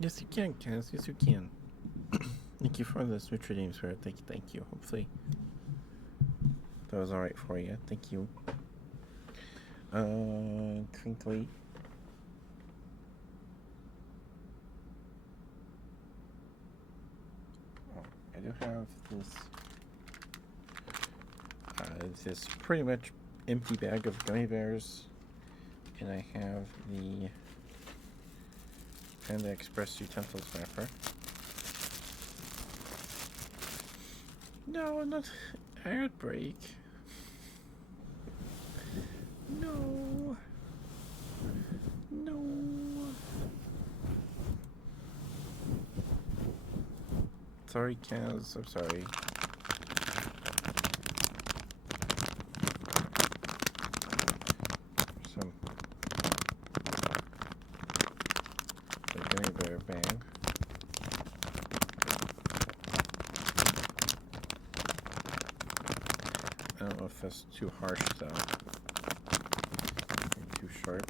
Yes, you can, Kaz. Yes, you can. Thank you for the Switcher Games Fair. Thank you. Hopefully that was alright for you. Thank you. Crinkly. Oh, I do have this pretty much empty bag of gummy bears, and I have the Panda Express utensils wrapper. No, not ad break. No. No. Sorry, Kaz. I'm sorry. Some the gummy bear bag. I don't know if that's too harsh though. Or too sharp.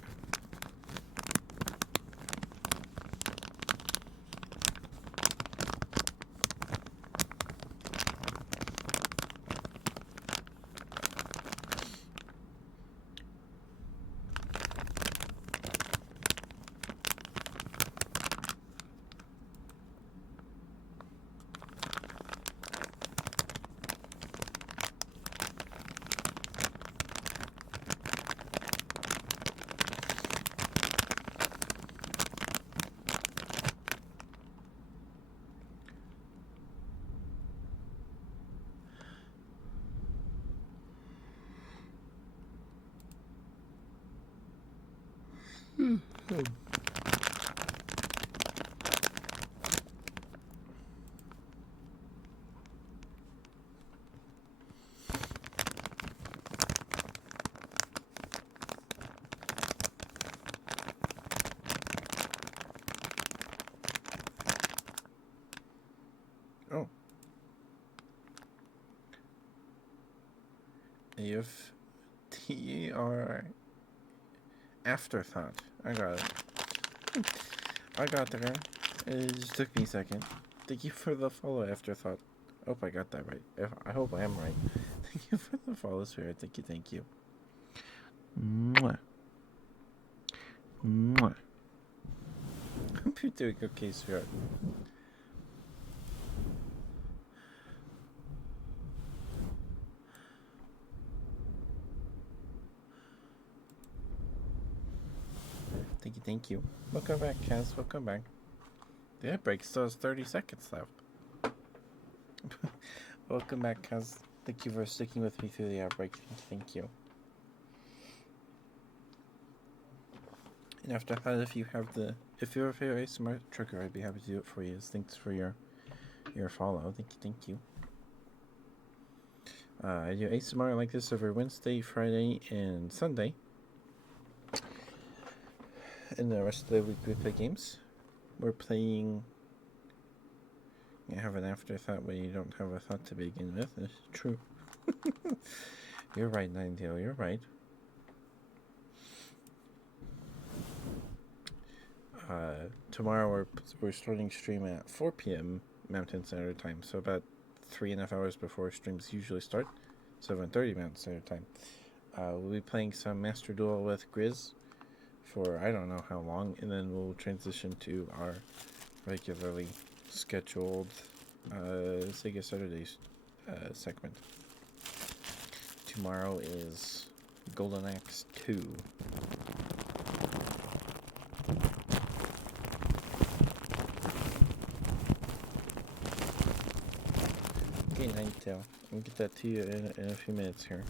Oh. If TR afterthought. I got it. I got there. It just took me a second. Thank you for the follow, afterthought. I hope I got that right. I hope I am right. Thank you for the follow, Spirit. Thank you. Mwah. Mwah. I hope you're doing okay, Spirit. Thank you. Welcome back, Kaz. Welcome back. The ad break still has 30 seconds left. Welcome back, Kaz. Thank you for sticking with me through the ad break. Thank you. And after that, if you're a favorite ASMR trigger, I'd be happy to do it for you. Thanks for your follow. Thank you. I do ASMR like this every Wednesday, Friday, and Sunday. And the rest of the week we play games. We're playing. You have an afterthought when you don't have a thought to begin with. It's true. You're right, Ninedale. You're right. Tomorrow we're starting stream at 4 p.m. Mountain Standard Time, so about 3.5 hours before streams usually start, 7:30 Mountain Standard Time. We'll be playing some Master Duel with Grizz for I don't know how long, and then we'll transition to our regularly scheduled Sega Saturday's segment. Tomorrow is Golden Axe 2. Okay, Nighttail. I'll get that to you in a few minutes here.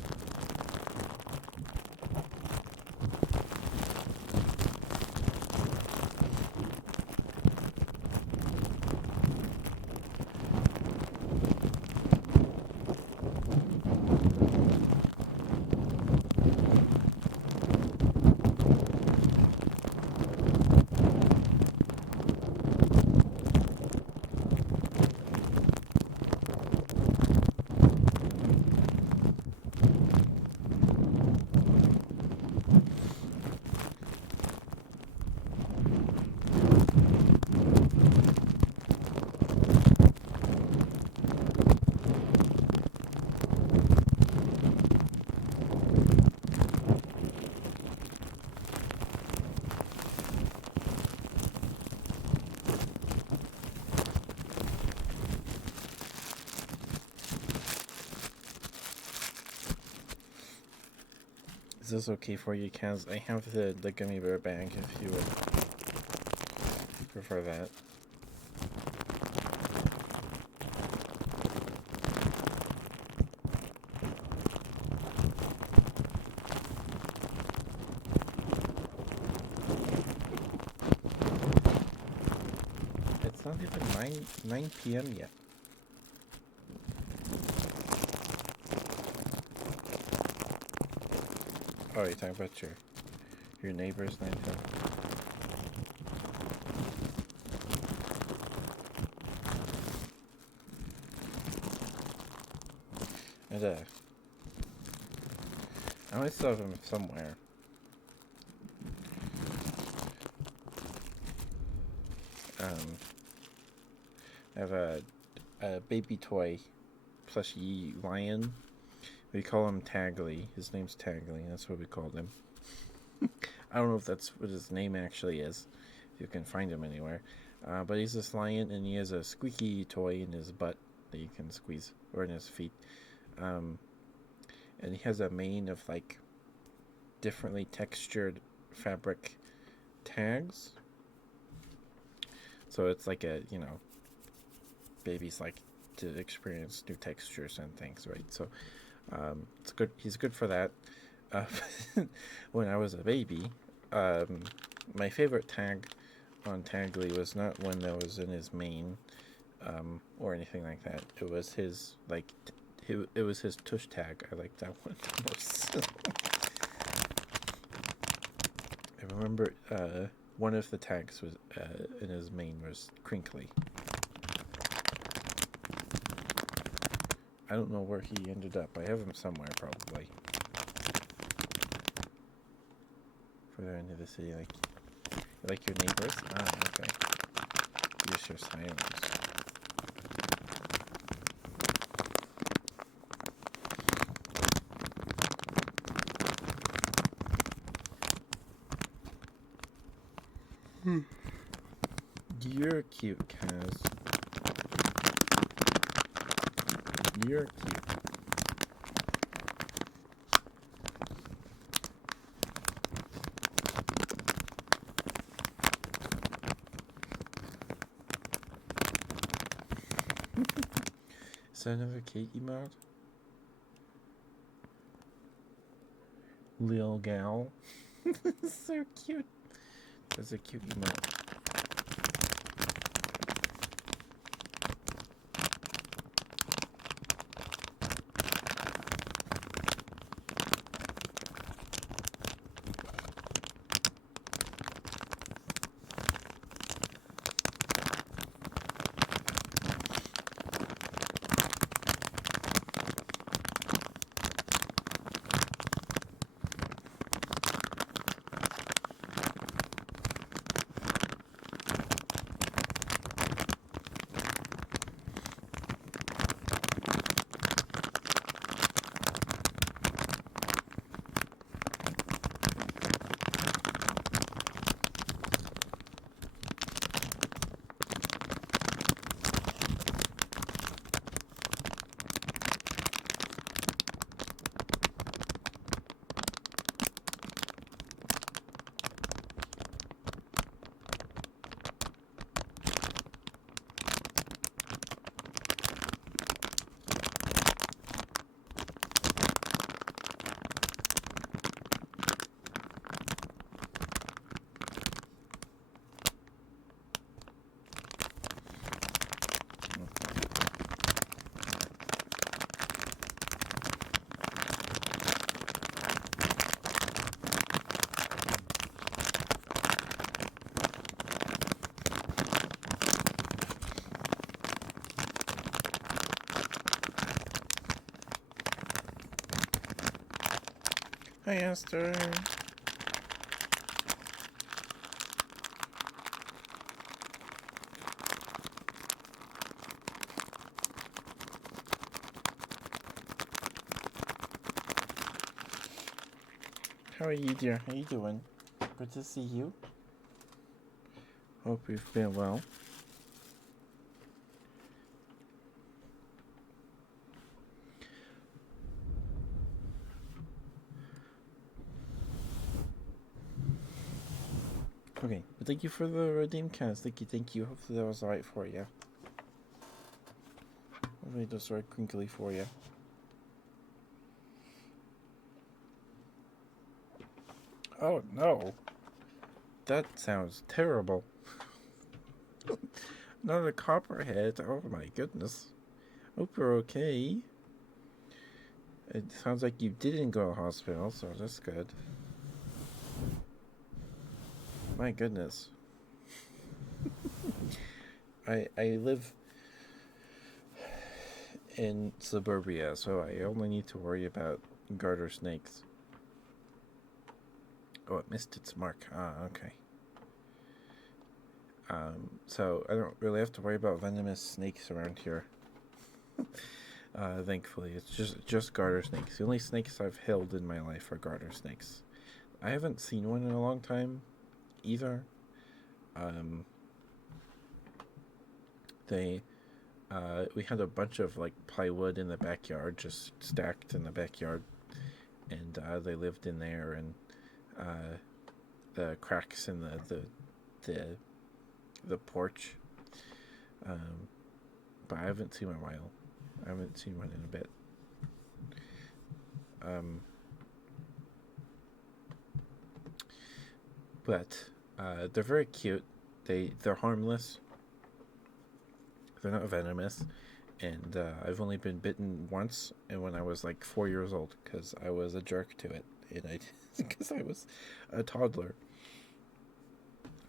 Is this okay for you, Kaz? I have the gummy bear bag if you would prefer that. It's not even 9 p.m. yet. Oh, you're talking about your neighbor's Nighttail? And I might still have him somewhere. I have a baby toy plushie lion. We call him Tagley. His name's Tagley. That's what we called him. I don't know if that's what his name actually is. If you can find him anywhere. But he's this lion, and he has a squeaky toy in his butt that you can squeeze, or in his feet. And he has a mane of like differently textured fabric tags. So it's like a, babies like to experience new textures and things, right? So it's good. He's good for that. When I was a baby, my favorite tag on Tagley was not one that was in his mane or anything like that. It was his it was his tush tag. I liked that one most. I remember one of the tags was in his mane was crinkly. I don't know where he ended up. I have him somewhere probably. Further into the city, like your neighbors? Ah, okay. Use your silence. You're cute, Kaz. You're cute. Is that another Kate emote? Lil gal. So cute. That's a cute emote. Hi, Esther. How are you, dear? How you doing? Good to see you. Hope you've been well. Okay, but thank you for the redeem cast. Thank you. Hopefully that was alright for you. Hopefully it was sort of crinkly for you. Oh no. That sounds terrible. Not a copperhead. Oh my goodness. Hope you're okay. It sounds like you didn't go to the hospital, so that's good. My goodness. I live in suburbia, so I only need to worry about garter snakes. Oh, it missed its mark. Ah, okay. So I don't really have to worry about venomous snakes around here. Thankfully, it's just garter snakes. The only snakes I've held in my life are garter snakes. I haven't seen one in a long time, either. We had a bunch of like plywood in the backyard, just stacked in the backyard, and they lived in there, and the cracks in the porch. But I haven't seen one in a while. I haven't seen one in a bit. But they're very cute. They're harmless. They're not venomous, and I've only been bitten once, and when I was like 4 years old, because I was a jerk to it, and because I was a toddler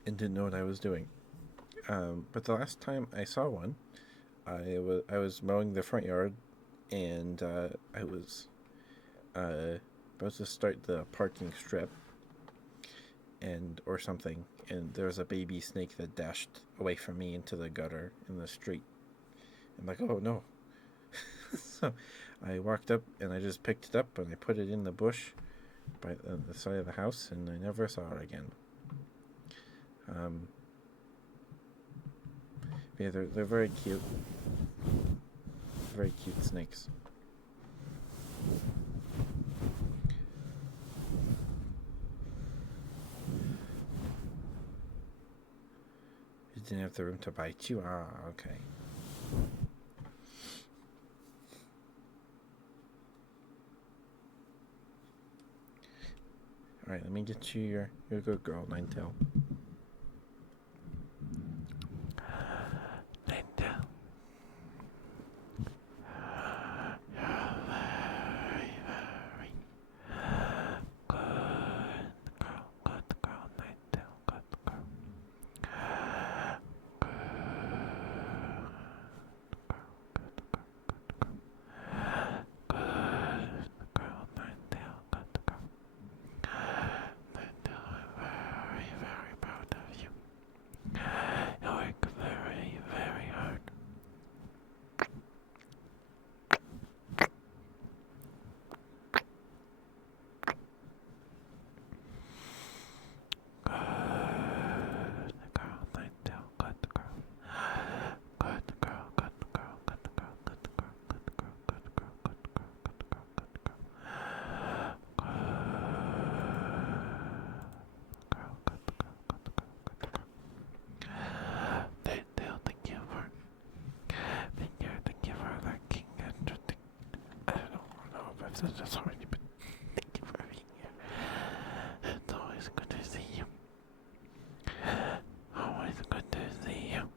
and didn't know what I was doing. But the last time I saw one, I was mowing the front yard, and I was about to start the parking strip, or something, and there was a baby snake that dashed away from me into the gutter in the street. I'm like, oh no. So I walked up and I just picked it up and I put it in the bush by the side of the house, and I never saw it again. Yeah, they're very cute. Very cute snakes. You didn't have the room to bite you? Ah, okay. Alright, let me get you your good girl, Ninetail. Ninetail. That's already, but thank you for being here. It's always good to see you. Always good to see you.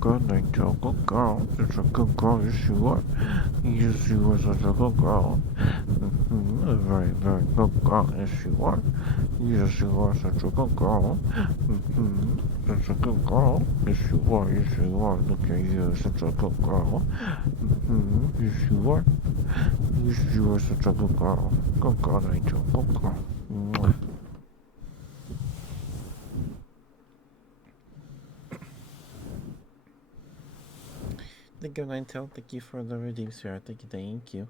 good angel, good girl. Such a good girl, yes you are. Yes, you are such a good girl. A very, very good girl, yes you are. Yes, you are such a good girl. Such a good girl. Yes, you are. Yes, you are. Look at you, such a good girl. Yes, you are. Yes, you are such a good girl. Good girl, angel. Good girl. Mwah. Thank you, Ninetale. Thank you for the redeem sphere. Thank you, thank you.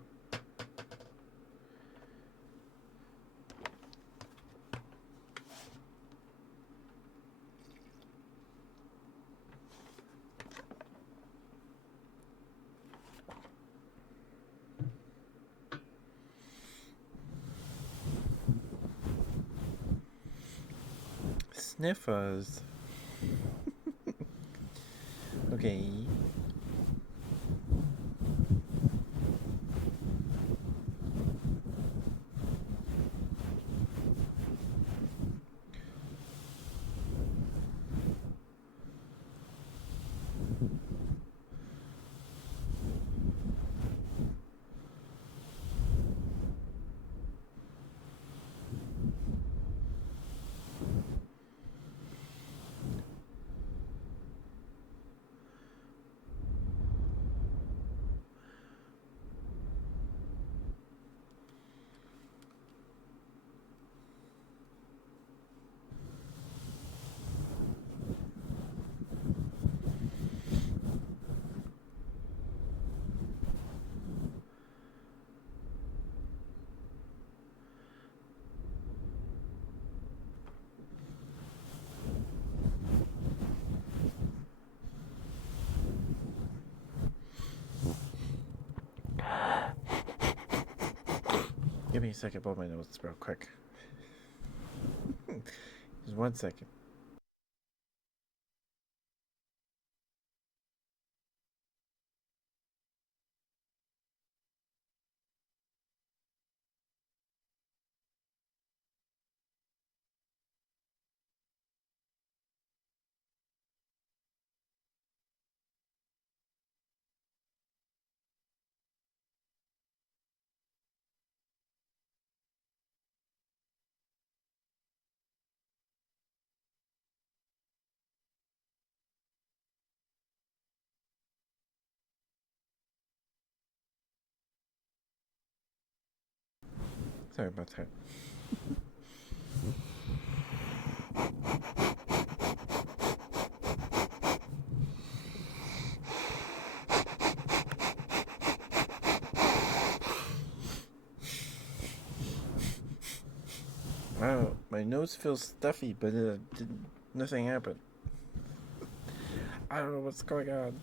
Sniffers. Okay. Give me a second, blow my nose real quick. Just 1 second. Sorry about that. Wow, my nose feels stuffy, but nothing happened. I don't know what's going on.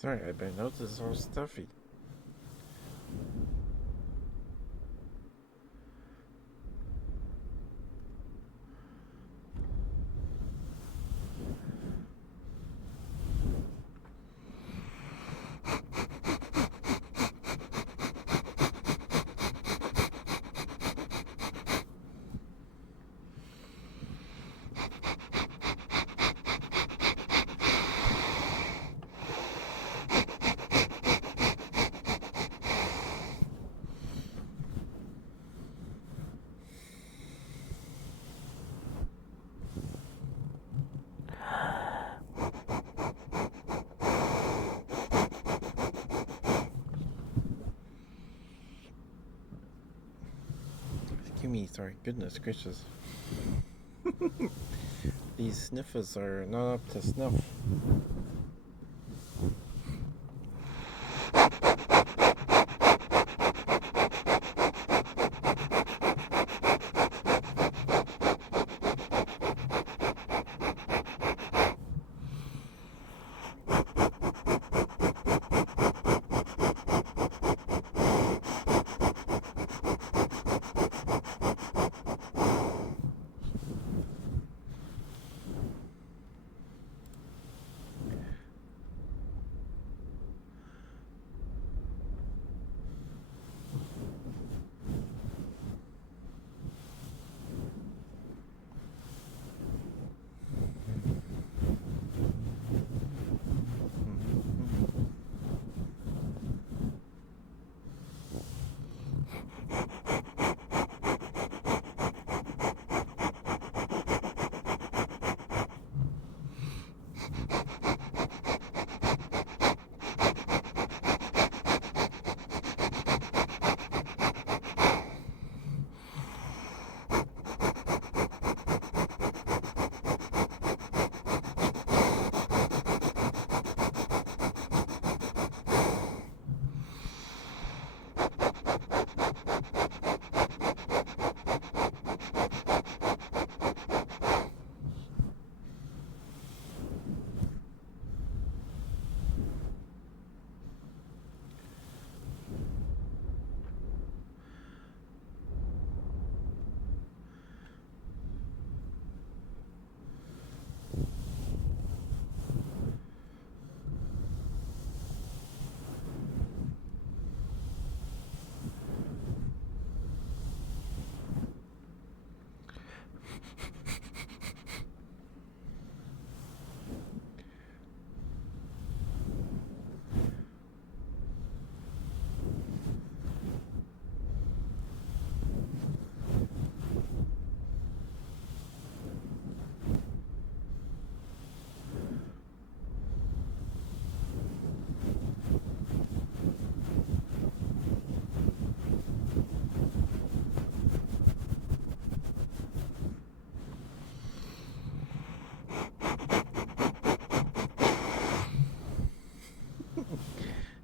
Sorry, my nose is all stuffy. Give me, sorry, goodness gracious. These sniffers are not up to snuff.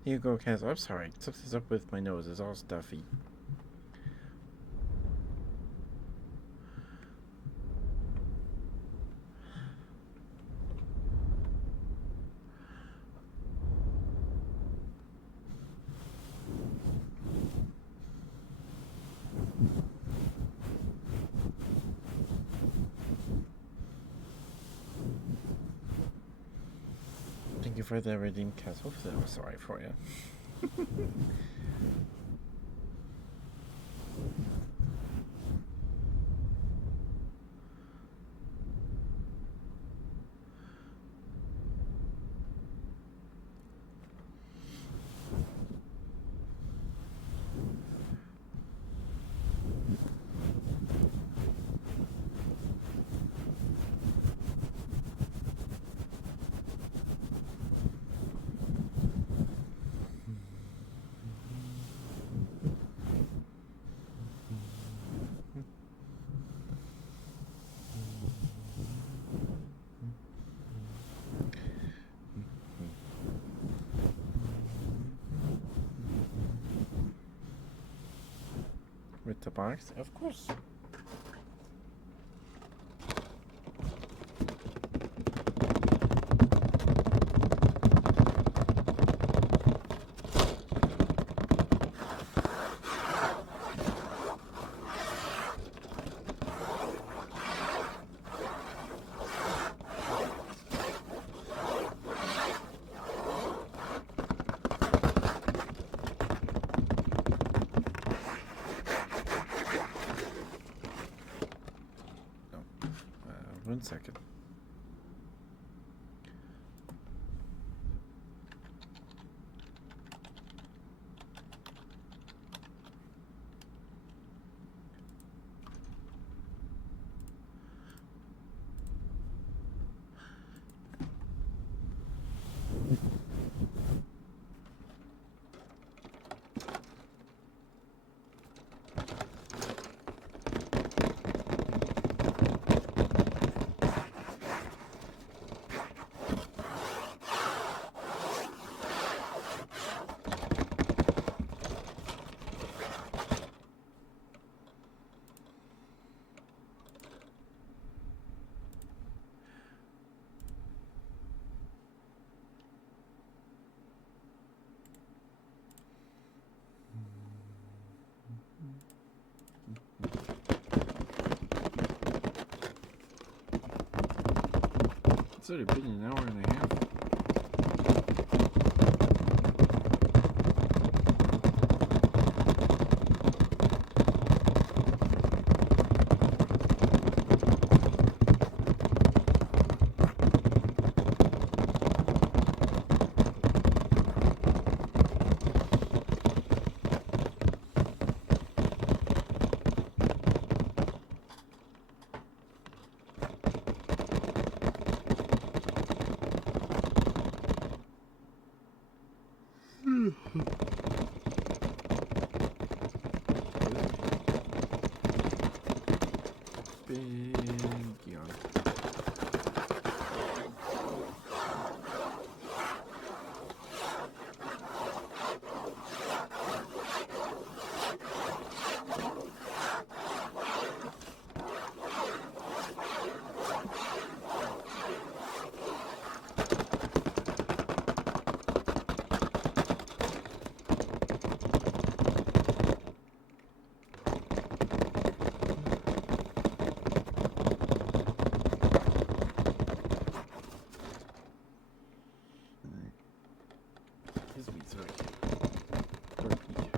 Here you go, Kaz. I'm sorry. Something's up with my nose. It's all stuffy. Thank you for the redeem, Kaz. Hopefully I was sorry for you. With the box? Of course. One second. It's already been an hour and a half. Big yawn. His meat's right here. Pork meat.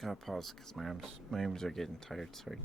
Gotta pause because my arms are getting tired. Sorry.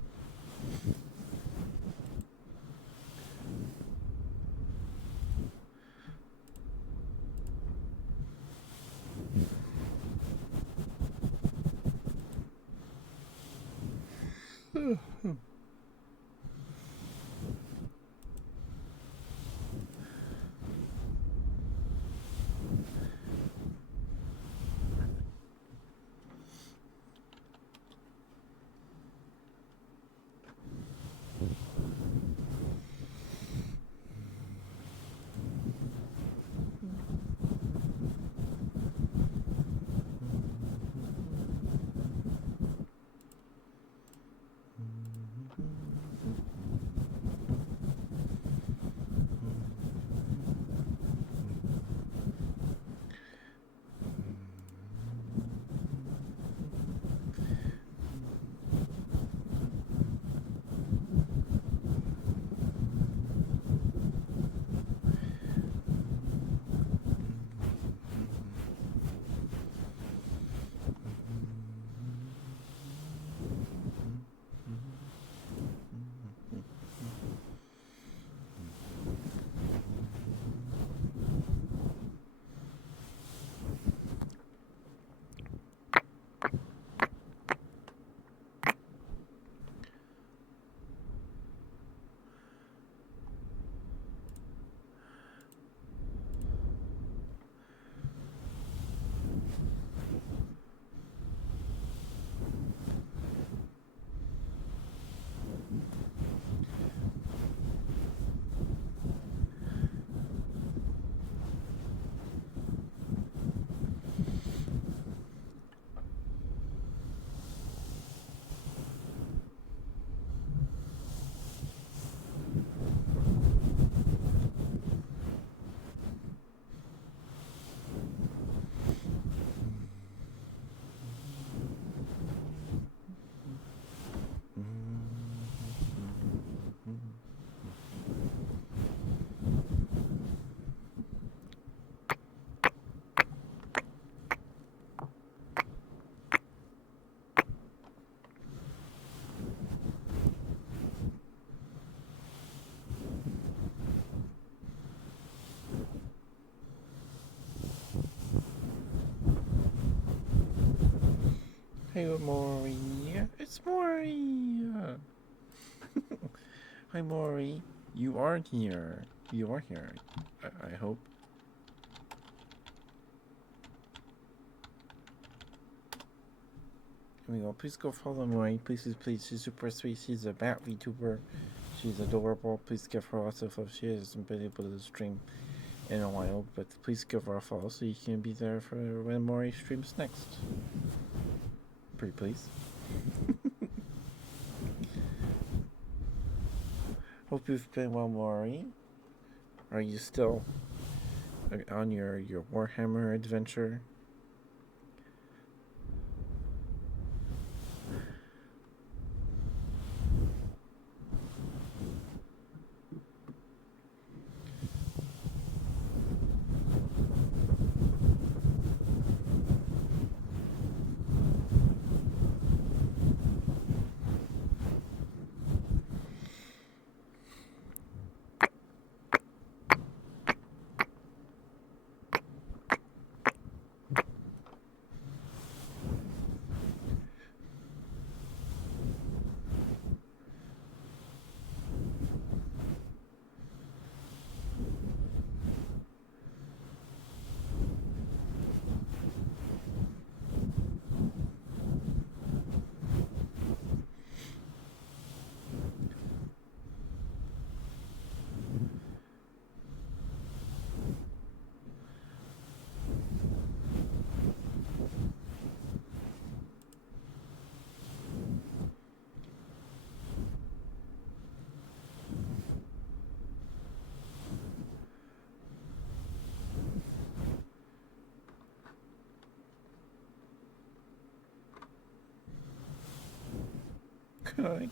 Hey, Maury. It's Maury. Hi, Maury. You are here. You are here. I hope. Here we go. Please go follow Maury. Please, please, please. She's super sweet. She's a bat VTuber. She's adorable. Please give her lots of love. She hasn't been able to stream in a while, but please give her a follow so you can be there for when Maury streams next. Pretty please. Hope you've been well, Maury. Are you still on your Warhammer adventure?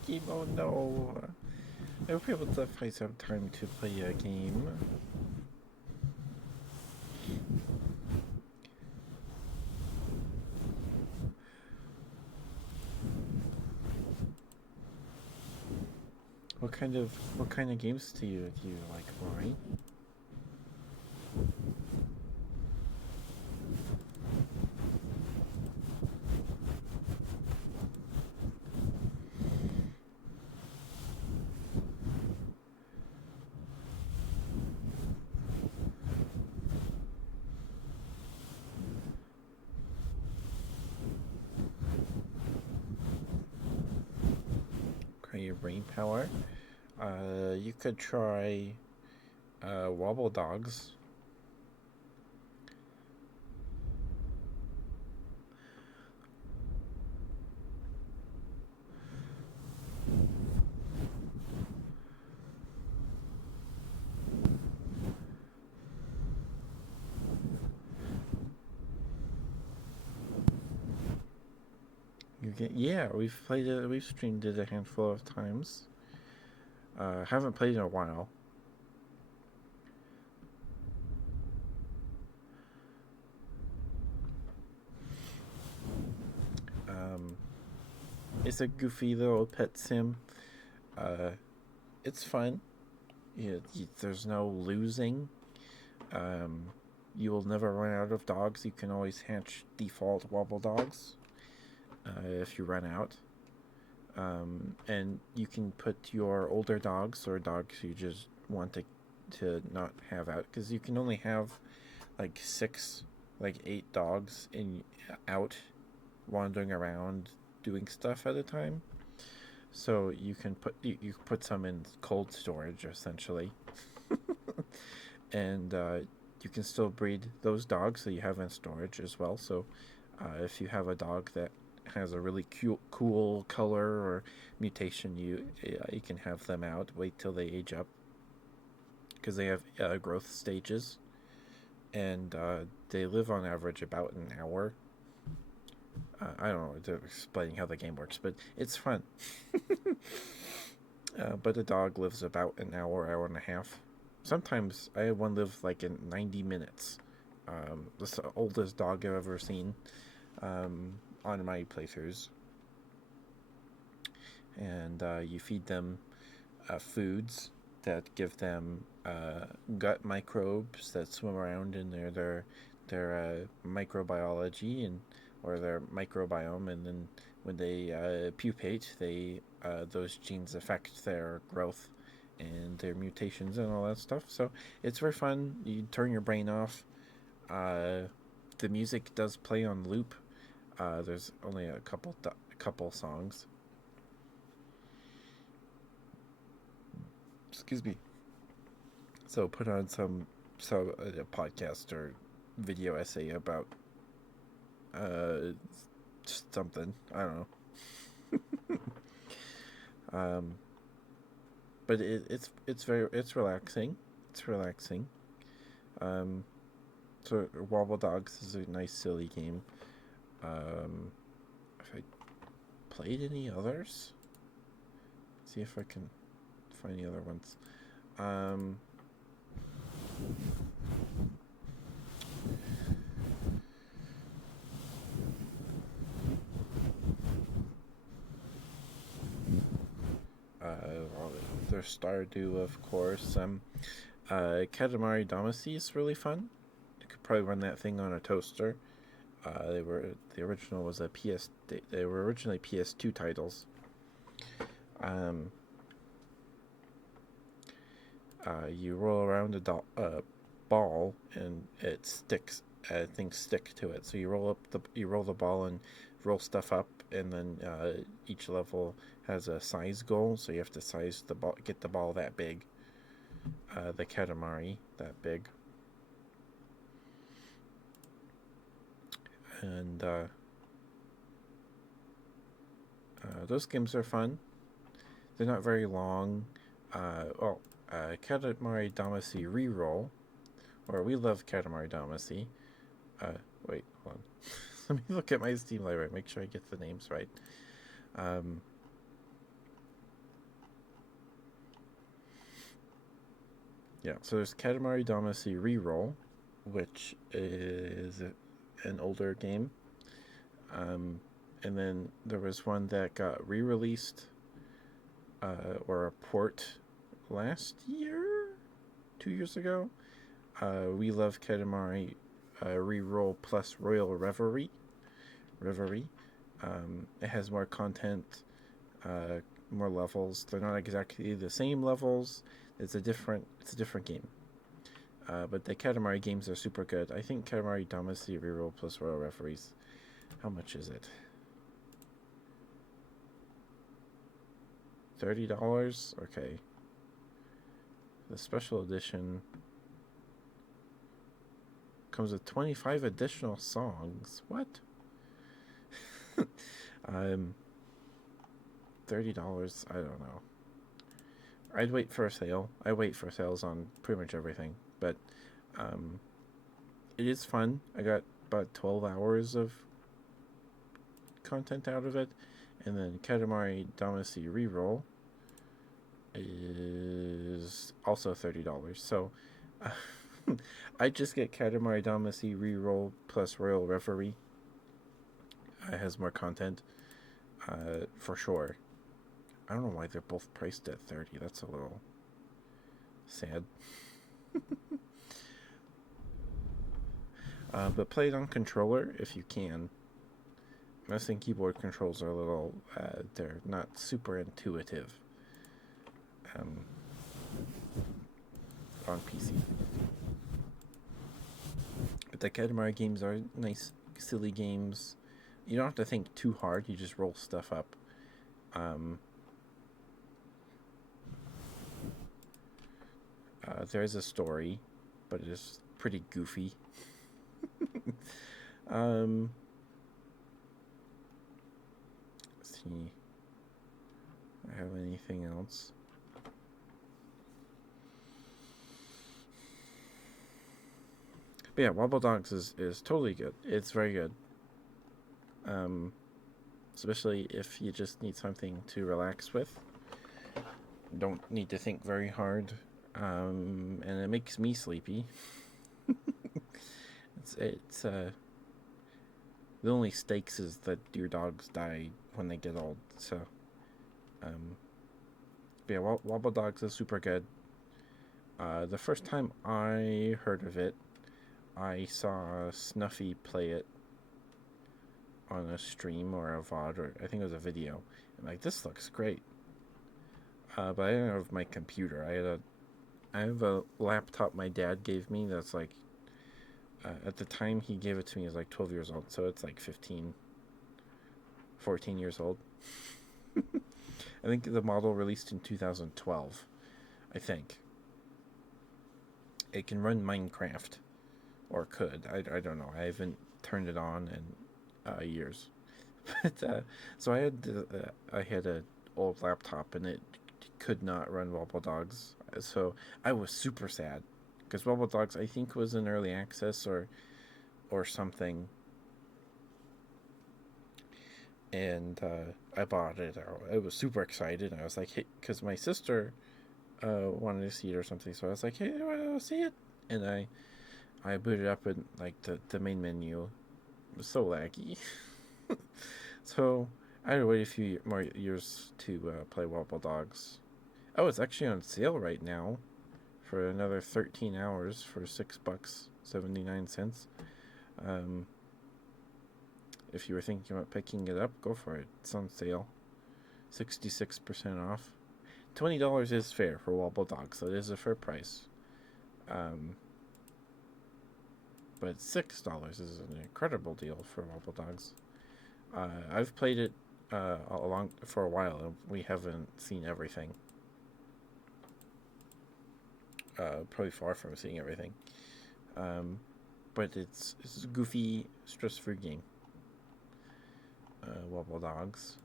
Game, oh no. I hope you're able to find some time to play a game. What kind of games do you like, Rory? Okay, your brain power. You could try Wobble Dogs. Yeah, we've played it. We've streamed it a handful of times. Haven't played in a while. Um, it's a goofy little pet sim. Uh, it's fun. There's no losing. Um, you will never run out of dogs. You can always hatch default Wobble Dogs if you run out. And you can put your older dogs or dogs you just want to not have out, because you can only have like six, like 8 dogs in out wandering around doing stuff at a time. So you can you put some in cold storage essentially, and you can still breed those dogs that you have in storage as well. So if you have a dog that has a really cool color or mutation, you can have them out. Wait till they age up, because they have growth stages, and they live on average about an hour. I don't know explaining how the game works, but it's fun. But a dog lives about an hour and a half. Sometimes I had one live like in 90 minutes. That's the oldest dog I've ever seen on my playthroughs. And you feed them foods that give them gut microbes that swim around in their microbiology, and or their microbiome, and then when they pupate, they those genes affect their growth and their mutations and all that stuff. So it's very fun. You turn your brain off. Uh, the music does play on loop. There's only a couple songs. Excuse me. So put on some a podcast or video essay about uh something. I don't know. But it's relaxing. It's relaxing. Um, so Wobble Dogs is a nice silly game. If I played any others, see if I can find any other ones. Um, well, there's Stardew, of course. Katamari Damacy is really fun. You could probably run that thing on a toaster. The original was a PS. They were originally PS2 titles. Um, you roll around a ball and it sticks. Things stick to it. So you roll the ball and roll stuff up, and then each level has a size goal. So you have to size the ball, get the ball that big. The Katamari that big, and those games are fun. They're not very long. Katamari Damacy Reroll, or We Love Katamari Damacy. Wait, hold on. Let me look at my Steam library, make sure I get the names right. Yeah, so there's Katamari Damacy Reroll, which is an older game. And then there was one that got re-released, or a port last year, 2 years ago. We Love Katamari Reroll plus Royal Reverie. It has more content, more levels. They're not exactly the same levels. It's a different game. But the Katamari games are super good. I think Katamari Damacy Reroll plus Royal Referees. How much is it? $30? Okay. The special edition comes with 25 additional songs. What? $30. I don't know. I'd wait for a sale. I wait for sales on pretty much everything, but it is fun. I got about 12 hours of content out of it, and then Katamari Damacy Reroll is also $30. So I just get Katamari Damacy Reroll plus Royal Reverie. It has more content, for sure. I don't know why they're both priced at 30. That's a little sad. But play it on controller if you can. Mouse and keyboard controls are a little, they're not super intuitive on PC. But the Katamari games are nice, silly games. You don't have to think too hard. You just roll stuff up. There is a story, but it is pretty goofy. Let's see. I have anything else? But yeah, Wobble Dogs is totally good. It's very good. Especially if you just need something to relax with. Don't need to think very hard. And it makes me sleepy. it's the only stakes is that your dogs die when they get old. So, but yeah, Wobble Dogs is super good. The first time I heard of it, I saw Snuffy play it on a stream or a VOD, or I think it was a video. I'm like, this looks great. But I didn't have my computer. I have a laptop my dad gave me that's like, at the time he gave it to me, is like 12 years old. So it's like 15, 14 years old. I think the model released in 2012. I think. It can run Minecraft. Or could. I don't know. I haven't turned it on in years. But so I had a old laptop and it could not run Wobble Dogs. So I was super sad because Wobble Dogs I think was in early access or something. And I bought it. I was super excited. I was like, hey, because my sister wanted to see it or something. So I was like, hey, I want to see it. And I booted up in like the main menu. It was so laggy. So I had to wait a few more years to play Wobble Dogs. Oh, it's actually on sale right now for another 13 hours for $6 79 cents. Um, if you were thinking about picking it up, go for it. It's on sale, 66% off. $20 is fair for Wobble Dogs, so it is a fair price. Um, but $6 is an incredible deal for Wobble Dogs. I've played it along for a while, and we haven't seen everything. Probably far from seeing everything. But it's a goofy, stress-free game. Wobble Dogs.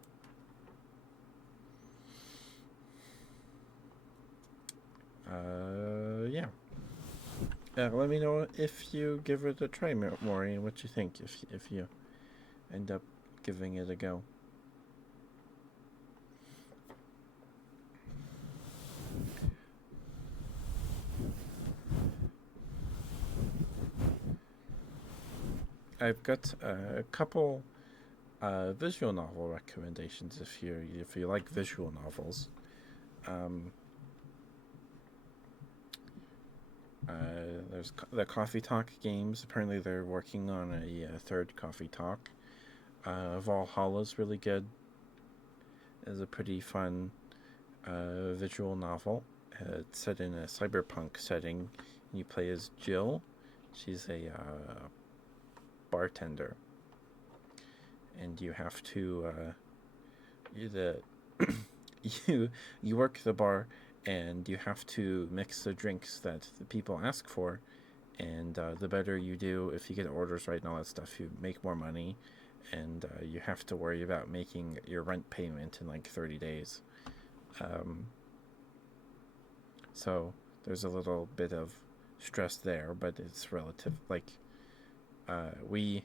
Yeah. Let me know if you give it a try, Maureen. What you think if you end up giving it a go. I've got a couple visual novel recommendations if you like visual novels. Um, there's the Coffee Talk games. Apparently, they're working on a third Coffee Talk. Valhalla's really good. It's a pretty fun visual novel. It's set in a cyberpunk setting. You play as Jill. She's a bartender, and you have to you work the bar, and you have to mix the drinks that the people ask for. And the better you do, if you get orders right and all that stuff, you make more money. And you have to worry about making your rent payment in like 30 days. Um, so there's a little bit of stress there, but it's relative. Like, we.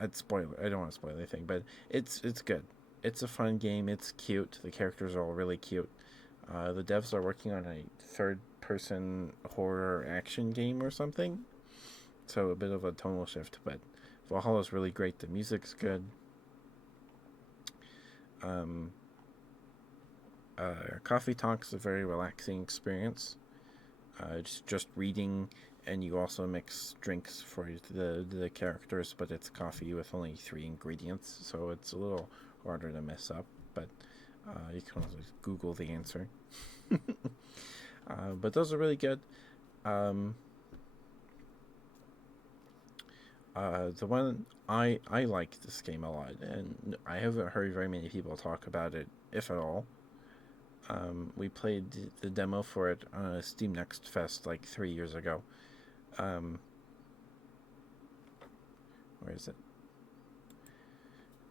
I'd spoil it. I don't want to spoil anything, but it's good. It's a fun game. It's cute. The characters are all really cute. The devs are working on a third-person horror action game or something, so a bit of a tonal shift. But Valhalla's really great. The music's good. Um, Coffee Talk's a very relaxing experience. It's just reading, and you also mix drinks for the characters, but it's coffee with only 3 ingredients, so it's a little harder to mess up. But you can also Google the answer. But those are really good. Um, the one I like this game a lot, and I haven't heard very many people talk about it, if at all. We played the demo for it on a Steam Next Fest like 3 years ago. Where is it?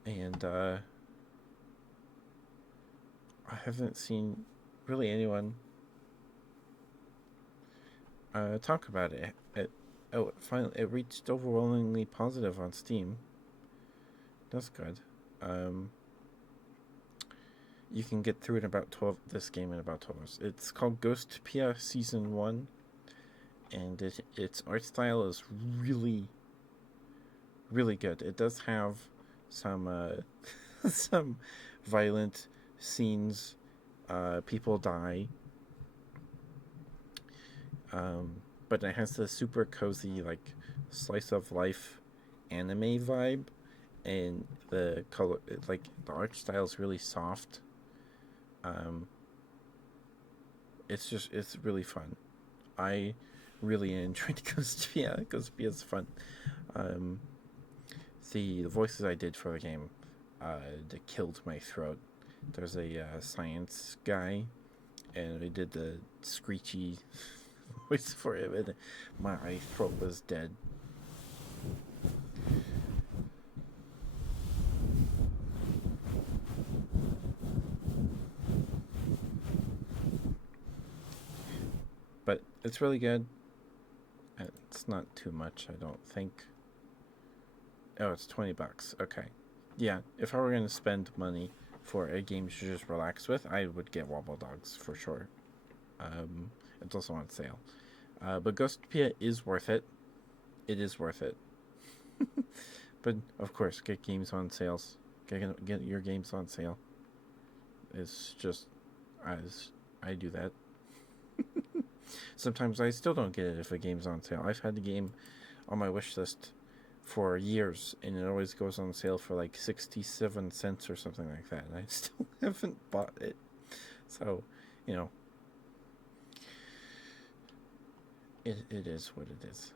And I haven't seen really anyone talk about it. It reached overwhelmingly positive on Steam. That's good. You can get through it in about 12. This game in about 12 hours. It's called Ghostpia Season 1, and its art style is really, really good. It does have some some violent scenes. People die. But it has the super cozy, like, slice of life anime vibe, and the color, like the art style, is really soft. Um, it's really fun. I really enjoyed Ghostpia. Ghostpia is fun. Um, the voices I did for the game, that killed my throat. There's a science guy, and I did the screechy voice for him, and my throat was dead. But it's really good. It's not too much, I don't think. Oh, it's $20. Okay. Yeah, if I were going to spend money for a game to just relax with, I would get Wobble Dogs for sure. It's also on sale. But Ghostpia is worth it. It is worth it. But of course, get games on sales. Get your games on sale. It's just as I do that. Sometimes I still don't get it if a game's on sale. I've had the game on my wish list for years, and it always goes on sale for like 67 cents or something like that, and I still haven't bought it. So, you know, it is what it is.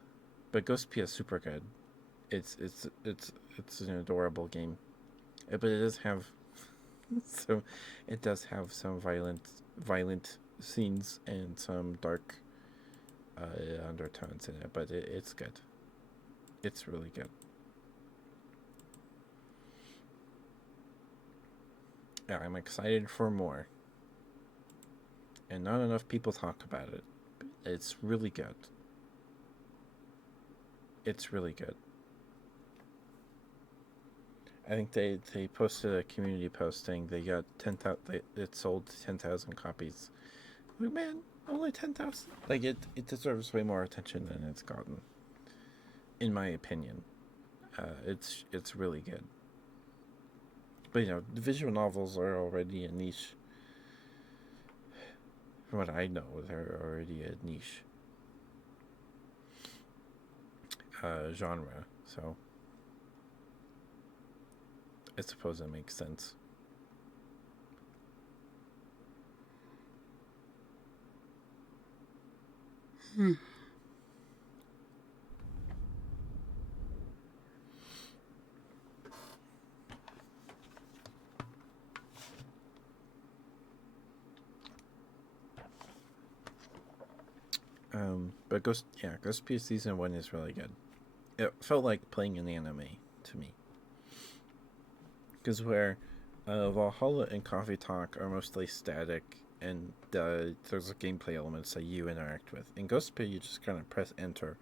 But Ghostpia is super good. It's an adorable game, but it does have so it does have some violent scenes and some dark undertones in it. But it's good. It's really good. Yeah, I'm excited for more. And not enough people talk about it. It's really good. It's really good. I think they posted a community posting. They got 10,000. It sold 10,000 copies. Like, man, only 10,000. Like it deserves way more attention than it's gotten, in my opinion. It's really good. But the visual novels are already a niche. From what I know, they're already a niche genre. So I suppose that makes sense. But Ghost Piece season 1 is really good. It felt like playing an anime to me, because where Valhalla and Coffee Talk are mostly static, and there's a gameplay elements that you interact with. In Ghost Piece, you just kind of press enter.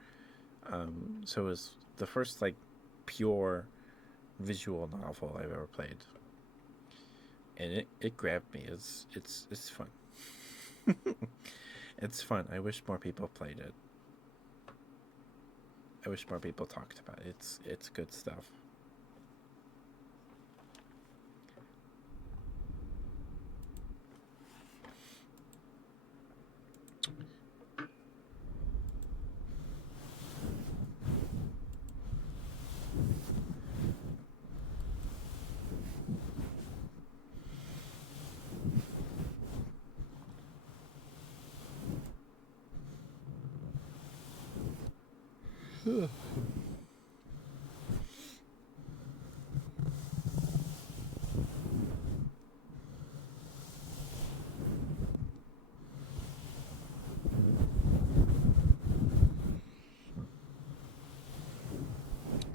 So it was the first like pure visual novel I've ever played, and it grabbed me. It's fun. It's fun. I wish more people played it. I wish more people talked about it. It's good stuff.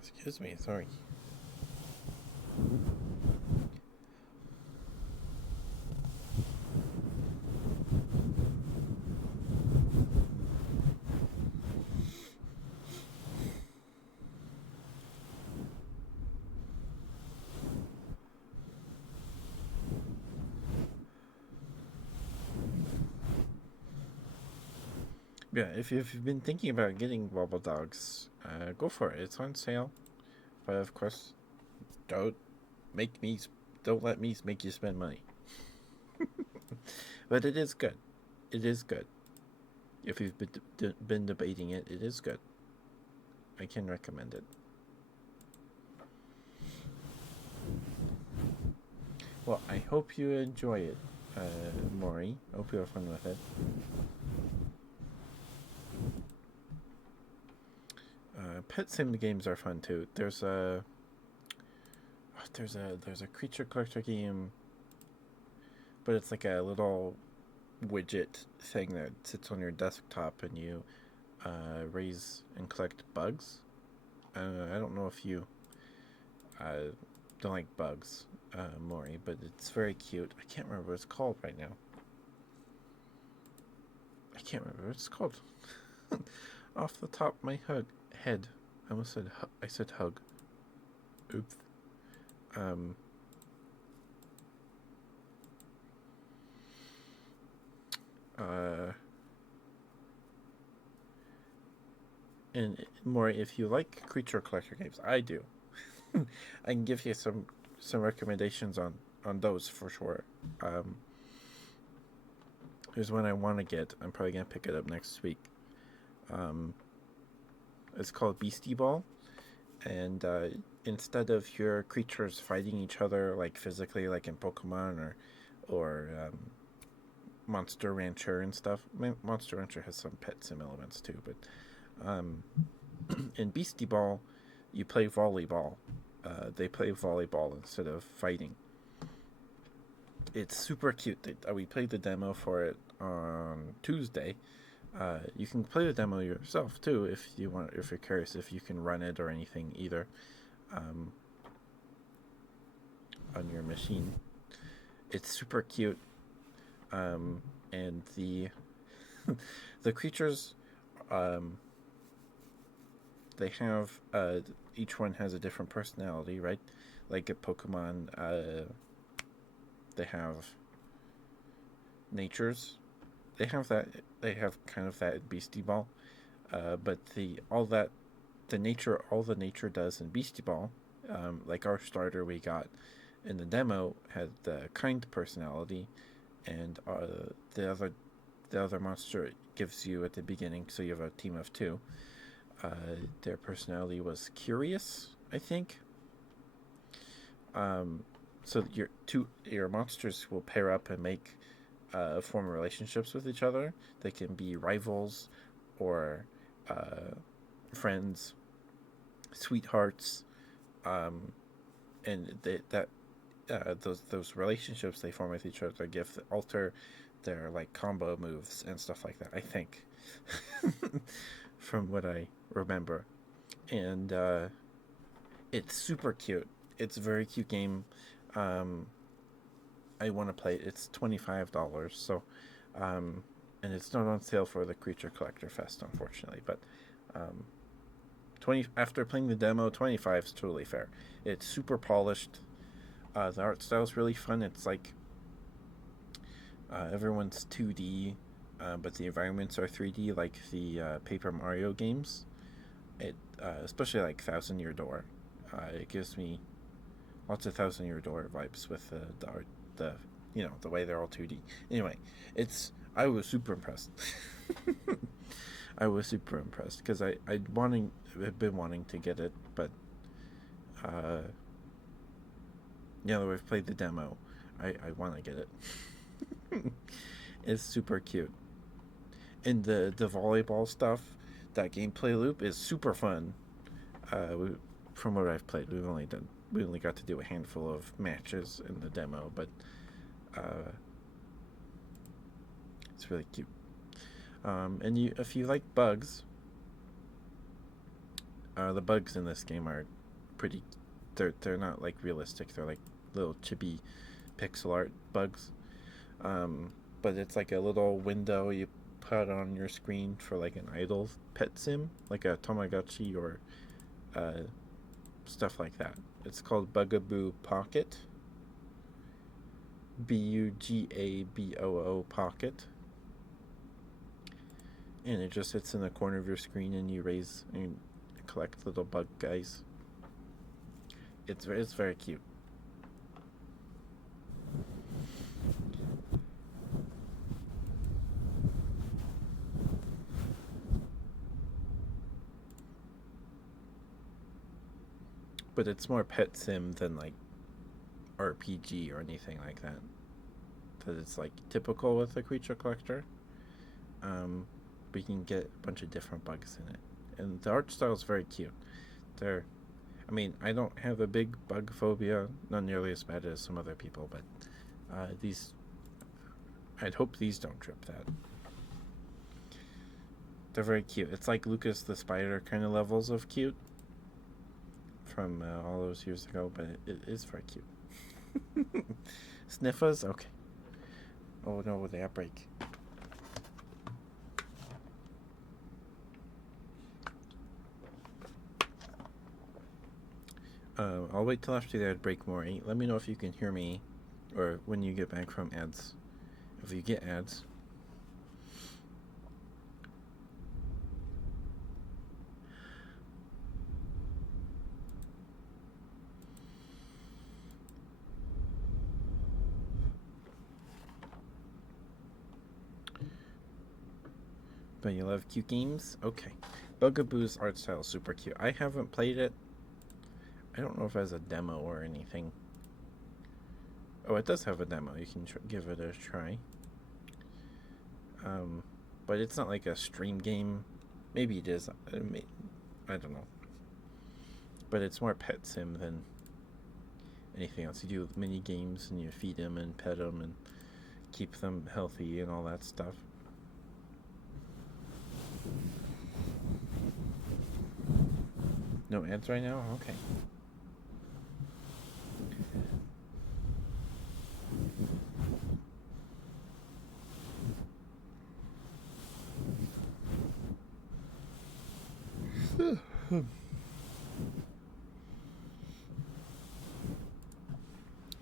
Excuse me, sorry. Yeah, if you've been thinking about getting Wobble Dogs, go for it. It's on sale, but of course, don't make me. Don't let me make you spend money. But it is good. It is good. If you've been debating it, it is good. I can recommend it. Well, I hope you enjoy it, Maury. Hope you have fun with it. Pet sim games are fun too. There's a creature collector game, but it's like a little widget thing that sits on your desktop, and you raise and collect bugs. I don't know if you uh, don't like bugs, Maury, but it's very cute. I can't remember what it's called right now. I can't remember what it's called. Off the top of my head. I almost said I said hug. Oops. Um. Uh. And more, if you like creature collector games, I do. I can give you some recommendations on those for sure. Um. Here's one I want to get. I'm probably gonna pick it up next week. Um. It's called Beastie Ball, and instead of your creatures fighting each other like physically, like in Pokemon or Monster Rancher and stuff. Monster Rancher has some pet sim elements too, but um, in Beastie Ball, you play volleyball. They play volleyball instead of fighting. It's super cute. We played the demo for it on Tuesday. You can play the demo yourself too if you want. If you're curious if you can run it or anything either, um, on your machine. It's super cute, and the creatures, um, they have each one has a different personality, right? Like a Pokemon, they have natures. They have that. They have kind of that Beastie Ball, but all the nature does in Beastie Ball, like our starter we got in the demo had the kind personality, and the other the other monster gives you at the beginning. So you have a team of two. Their personality was curious, I think. Um, so your monsters will pair up and make form relationships with each other. They can be rivals or uh, friends, sweethearts, um, and those relationships they form with each other give alter their like combo moves and stuff like that. I think, from what I remember, and it's super cute. It's a very cute game. Um, I want to play it. It's $25, so um, and it's not on sale for the Creature Collector Fest, unfortunately. But 20 after playing the demo, 25 is totally fair. It's super polished. The art style is really fun. It's like everyone's 2D, but the environments are 3D, like the Paper Mario games. It especially like Thousand Year Door. It gives me lots of Thousand Year Door vibes with the art, the the way they're all 2D. Anyway, I was super impressed. I was super impressed because I've been wanting to get it, but uh, we've played the demo. I want to get it. It's super cute, and the volleyball stuff, that gameplay loop is super fun. From what I've played, we only got to do a handful of matches in the demo, but it's really cute. And if you like bugs, the bugs in this game are pretty. They're not like realistic. They're like little chibi pixel art bugs. But it's like a little window you put on your screen for like an idle pet sim, like a Tamagotchi or stuff like that. It's called Bugaboo Pocket. Bugaboo Pocket. And it just sits in the corner of your screen, and you raise and collect little bug guys. It's very cute. But it's more pet sim than like RPG or anything like that. That it's like typical with a creature collector. Um, but you can get a bunch of different bugs in it, and the art style is very cute. They're, I mean, I don't have a big bug phobia, not nearly as bad as some other people, but these, I'd hope these don't trip that. They're very cute. It's like Lucas the Spider kind of levels of cute from all those years ago, but it is very cute. Sniffers? Okay. Oh no, the outbreak. I'll wait till after the ad break, Maury. Let me know if you can hear me or when you get back from ads. If you get ads. But you love cute games? Okay. Bugaboo's art style is super cute. I haven't played it. I don't know if it has a demo or anything. Oh, it does have a demo. You can give it a try. But it's not like a stream game. Maybe it is. I don't know. But it's more pet sim than anything else. You do mini games and you feed them and pet them and keep them healthy and all that stuff. No ads right now? Okay.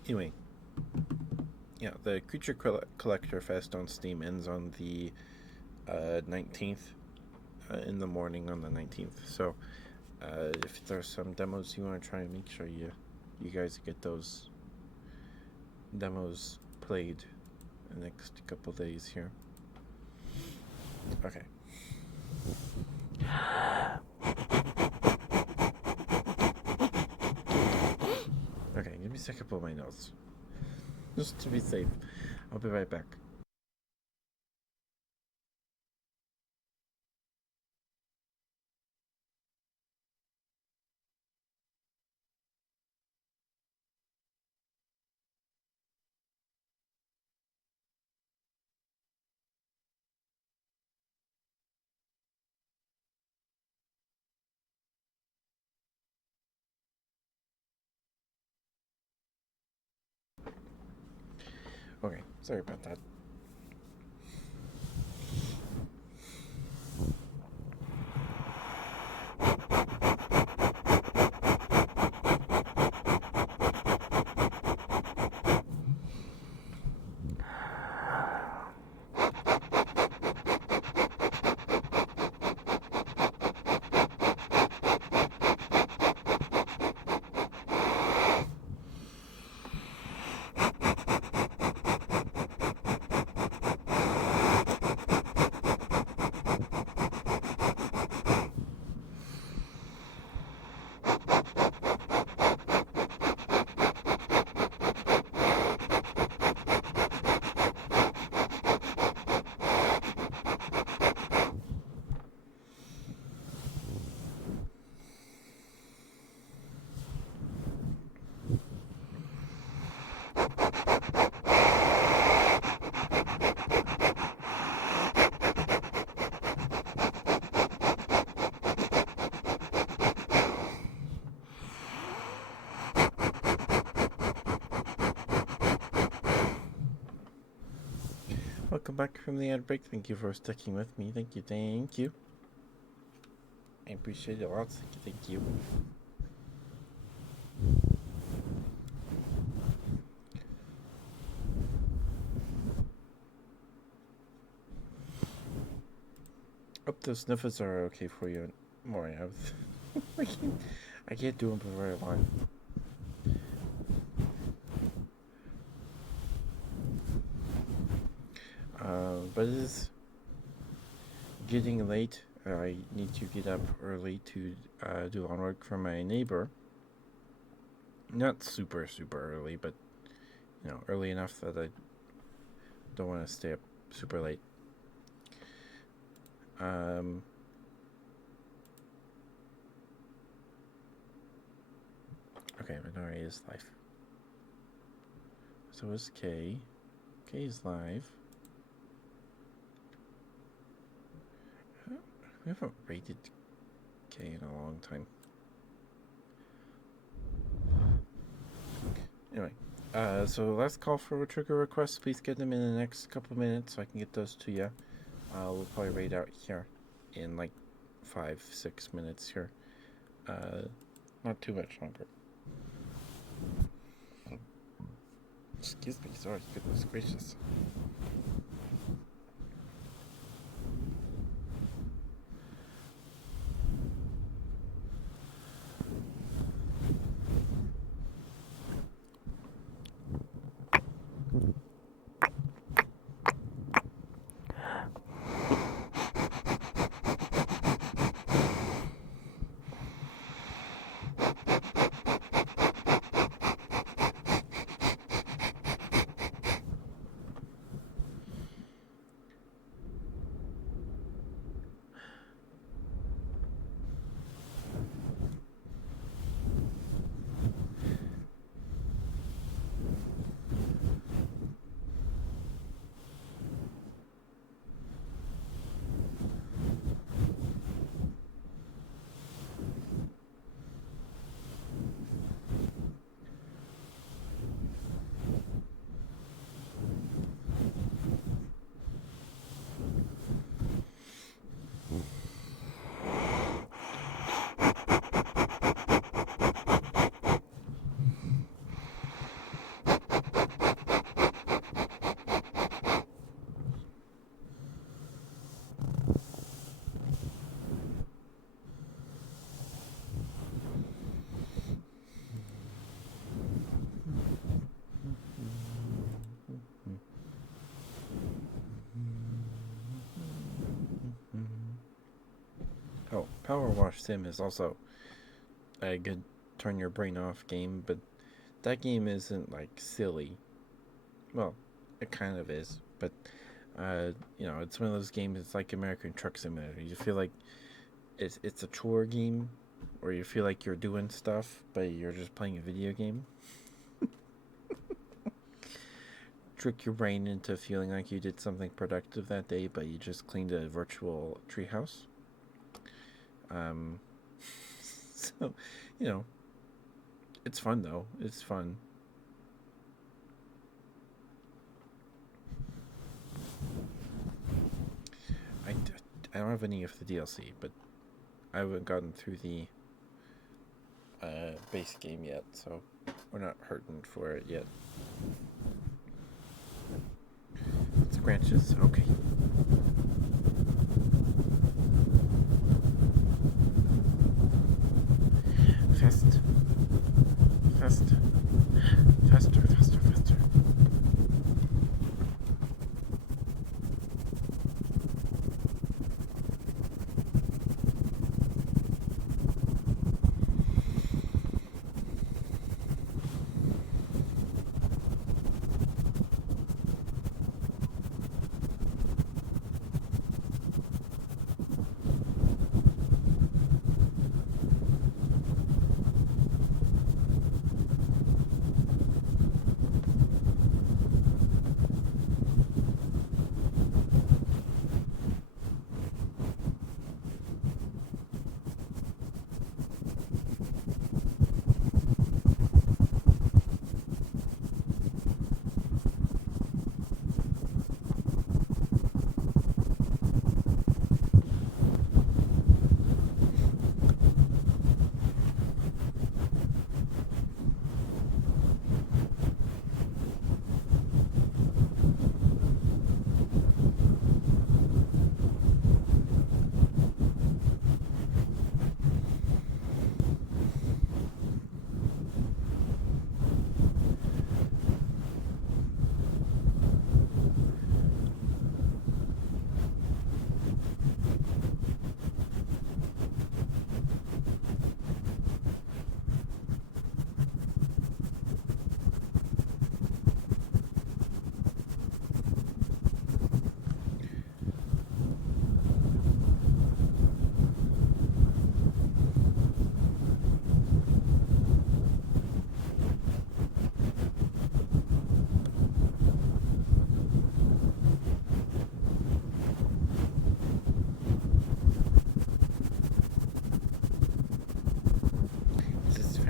Anyway, yeah, the Creature Collector Fest on Steam ends on the 19th, in the morning on the 19th. So if there's some demos you want to try, make sure you guys get those demos played the next couple days here. Okay. Okay, give me a second to pull my nose. Just to be safe. I'll be right back. Okay, sorry about that. Welcome back from the ad break. Thank you for sticking with me. Thank you, thank you. I appreciate it lots. Thank you. Hope those sniffers are okay for you, Maury. I can't do them for very long. But it is getting late. I need to get up early to do lawn work for my neighbor. Not super early, but early enough that I don't want to stay up super late. Okay, Minori is live. So is K. K is live. We haven't rated K in a long time. Anyway, so last call for trigger requests. Please get them in the next couple of minutes so I can get those to you. We'll probably raid out here in like 5-6 minutes here. Not too much longer. Excuse me, sorry, goodness gracious. Oh, Power Wash Sim is also a good turn your brain off game, but that game isn't like silly. Well, it kind of is, but it's one of those games. It's like American Truck Simulator. You feel like it's a chore game, or you feel like you're doing stuff, but you're just playing a video game. Trick your brain into feeling like you did something productive that day, but you just cleaned a virtual treehouse. So, it's fun though. It's fun. I don't have any of the DLC, but I haven't gotten through the base game yet, so we're not hurting for it yet. It's branches, okay. Fast. Faster.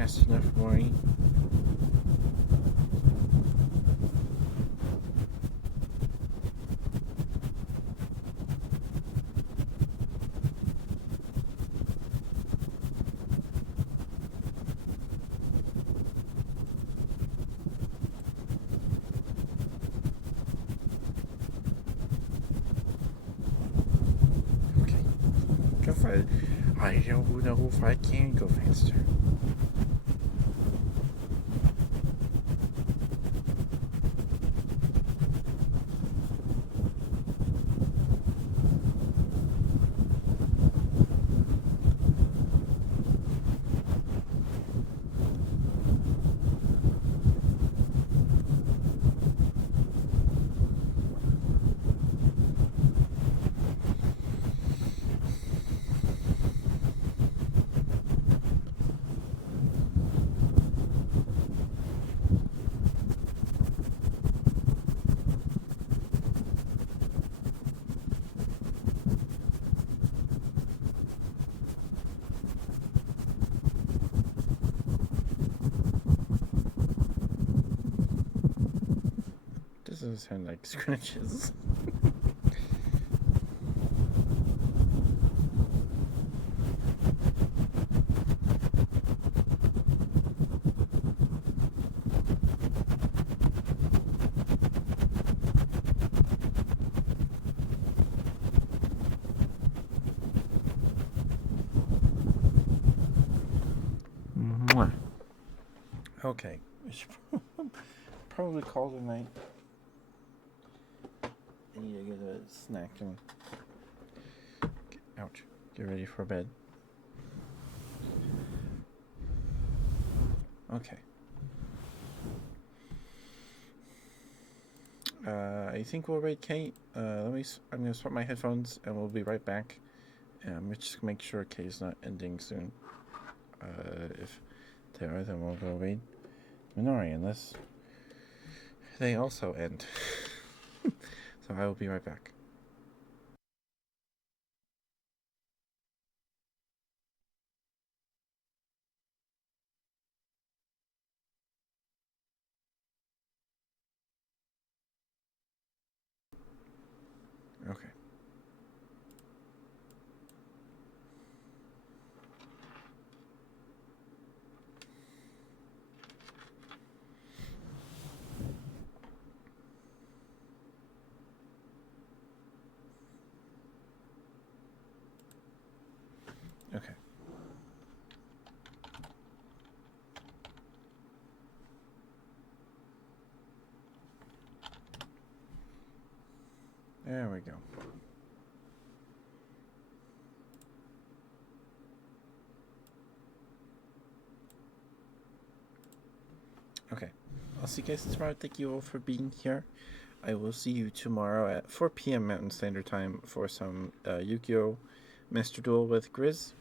fast enough, Maury? Okay. Because I don't know if I can go faster. Doesn't sound like scratches. Mwah. Okay. We should probably call it a night. I need to get a snack and. Ouch. Get ready for bed. Okay. I think we'll wait, Kate. I'm gonna swap my headphones, and we'll be right back. And let's just make sure Kay's not ending soon. If they are, then we'll go raid Minori, unless they also end. So I will be right back. Okay. Okay. There we go. Okay. I'll see you guys tomorrow. Thank you all for being here. I will see you tomorrow at 4 p.m. Mountain Standard Time for some Yu-Gi-Oh! Master Duel with Grizz.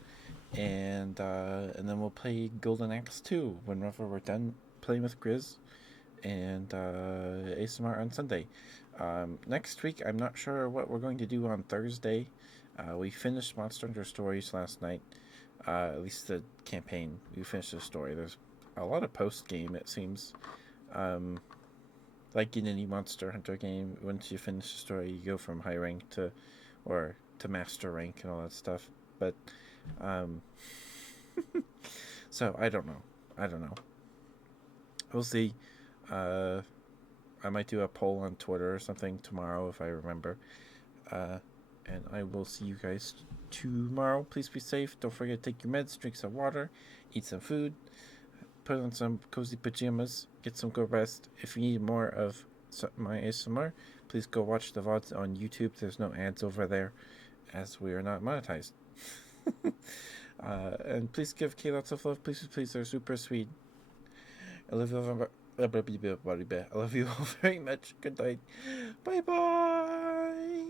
And then we'll play Golden Axe 2 whenever we're done playing with Grizz. And ASMR on Sunday. Next week, I'm not sure what we're going to do on Thursday. We finished Monster Hunter Stories last night. At least the campaign. We finished the story. There's a lot of post game, it seems. Like in any Monster Hunter game, once you finish the story, you go from high rank to master rank and all that stuff. But so I don't know. We'll see. I might do a poll on Twitter or something tomorrow if I remember. And I will see you guys tomorrow. Please be safe. Don't forget to take your meds, drink some water, eat some food, put on some cozy pajamas, get some good rest. If you need more of my ASMR, please go watch the VODs on YouTube. There's no ads over there, as we are not monetized. And please give Kay lots of love. Please, they're super sweet. I love you. I love you all very much. Good night. Bye bye.